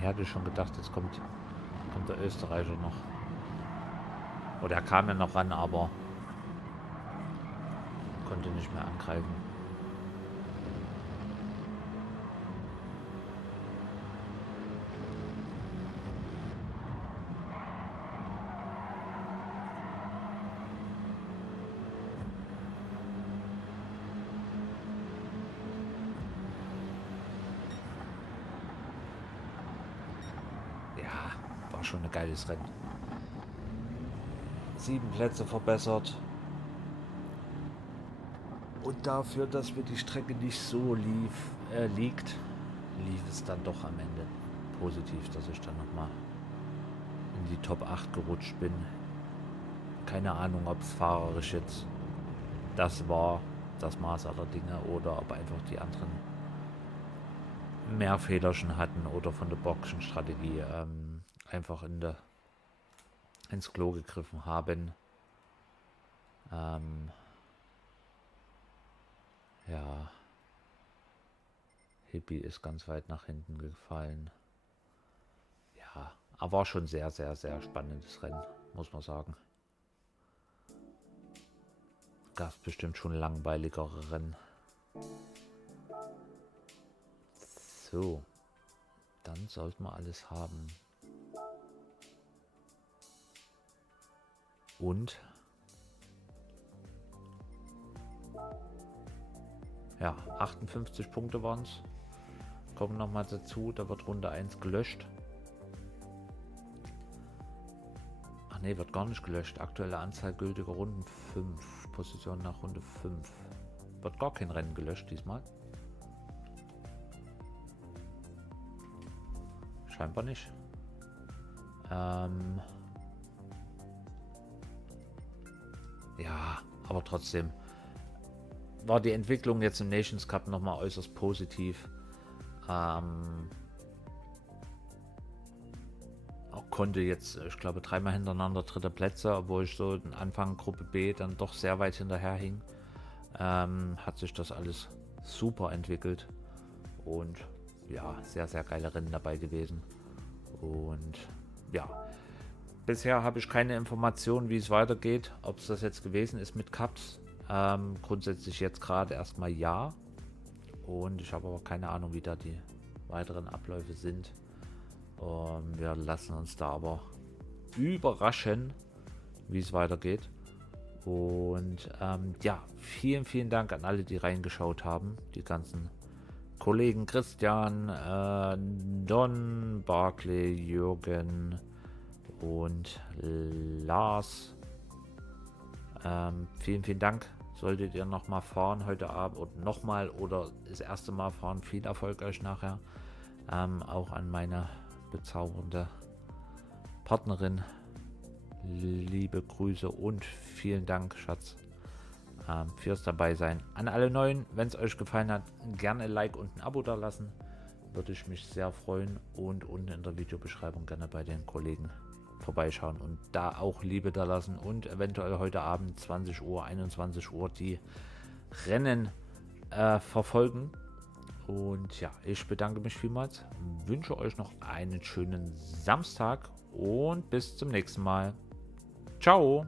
Hier hatte ich schon gedacht, jetzt kommt der Österreicher noch. Oder er kam ja noch ran, aber konnte nicht mehr angreifen. war schon ein geiles Rennen. 7 Plätze verbessert. Und dafür, dass mir die Strecke nicht so lief es dann doch am Ende positiv, dass ich dann nochmal in die Top 8 gerutscht bin. Keine Ahnung, ob es fahrerisch jetzt das war, das Maß aller Dinge, oder ob einfach die anderen mehr Fehler schon hatten oder von der Boxen Strategie einfach ins Klo gegriffen haben. Ja, Hippie ist ganz weit nach hinten gefallen. Ja, aber war schon sehr, sehr, sehr spannendes Rennen, muss man sagen. Gab es bestimmt schon langweiligere Rennen. So, dann sollten wir alles haben. Und ja, 58 Punkte waren es. Kommen nochmal dazu, da wird Runde 1 gelöscht. Ach ne, wird gar nicht gelöscht. Aktuelle Anzahl gültiger Runden 5. Position nach Runde 5. Wird gar kein Rennen gelöscht diesmal. Scheinbar nicht. Ja, aber trotzdem war die Entwicklung jetzt im Nations Cup nochmal äußerst positiv. Konnte jetzt, ich glaube, 3-mal hintereinander dritte Plätze, obwohl ich so den Anfang Gruppe B dann doch sehr weit hinterher hing. Hat sich das alles super entwickelt und ja, sehr, sehr geile Rennen dabei gewesen. Und ja, bisher habe ich keine Informationen, wie es weitergeht, ob es das jetzt gewesen ist mit Cups. Grundsätzlich jetzt gerade erstmal ja. Und ich habe aber keine Ahnung, wie da die weiteren Abläufe sind. Wir lassen uns da aber überraschen, wie es weitergeht. Und ja, vielen, vielen Dank an alle, die reingeschaut haben. Die ganzen Kollegen Christian, Don, Barclay, Jürgen und Lars. Vielen, vielen Dank. Solltet ihr nochmal fahren heute Abend oder nochmal oder das erste Mal fahren, viel Erfolg euch nachher. Auch an meine bezaubernde Partnerin. Liebe Grüße und vielen Dank, Schatz, fürs dabei sein. An alle Neuen, wenn es euch gefallen hat, gerne ein Like und ein Abo da lassen. Würde ich mich sehr freuen. Und unten in der Videobeschreibung gerne bei den Kollegen vorbeischauen und da auch Liebe da lassen und eventuell heute Abend 20 Uhr, 21 Uhr die Rennen verfolgen. Und ja, ich bedanke mich vielmals, wünsche euch noch einen schönen Samstag und bis zum nächsten Mal. Ciao!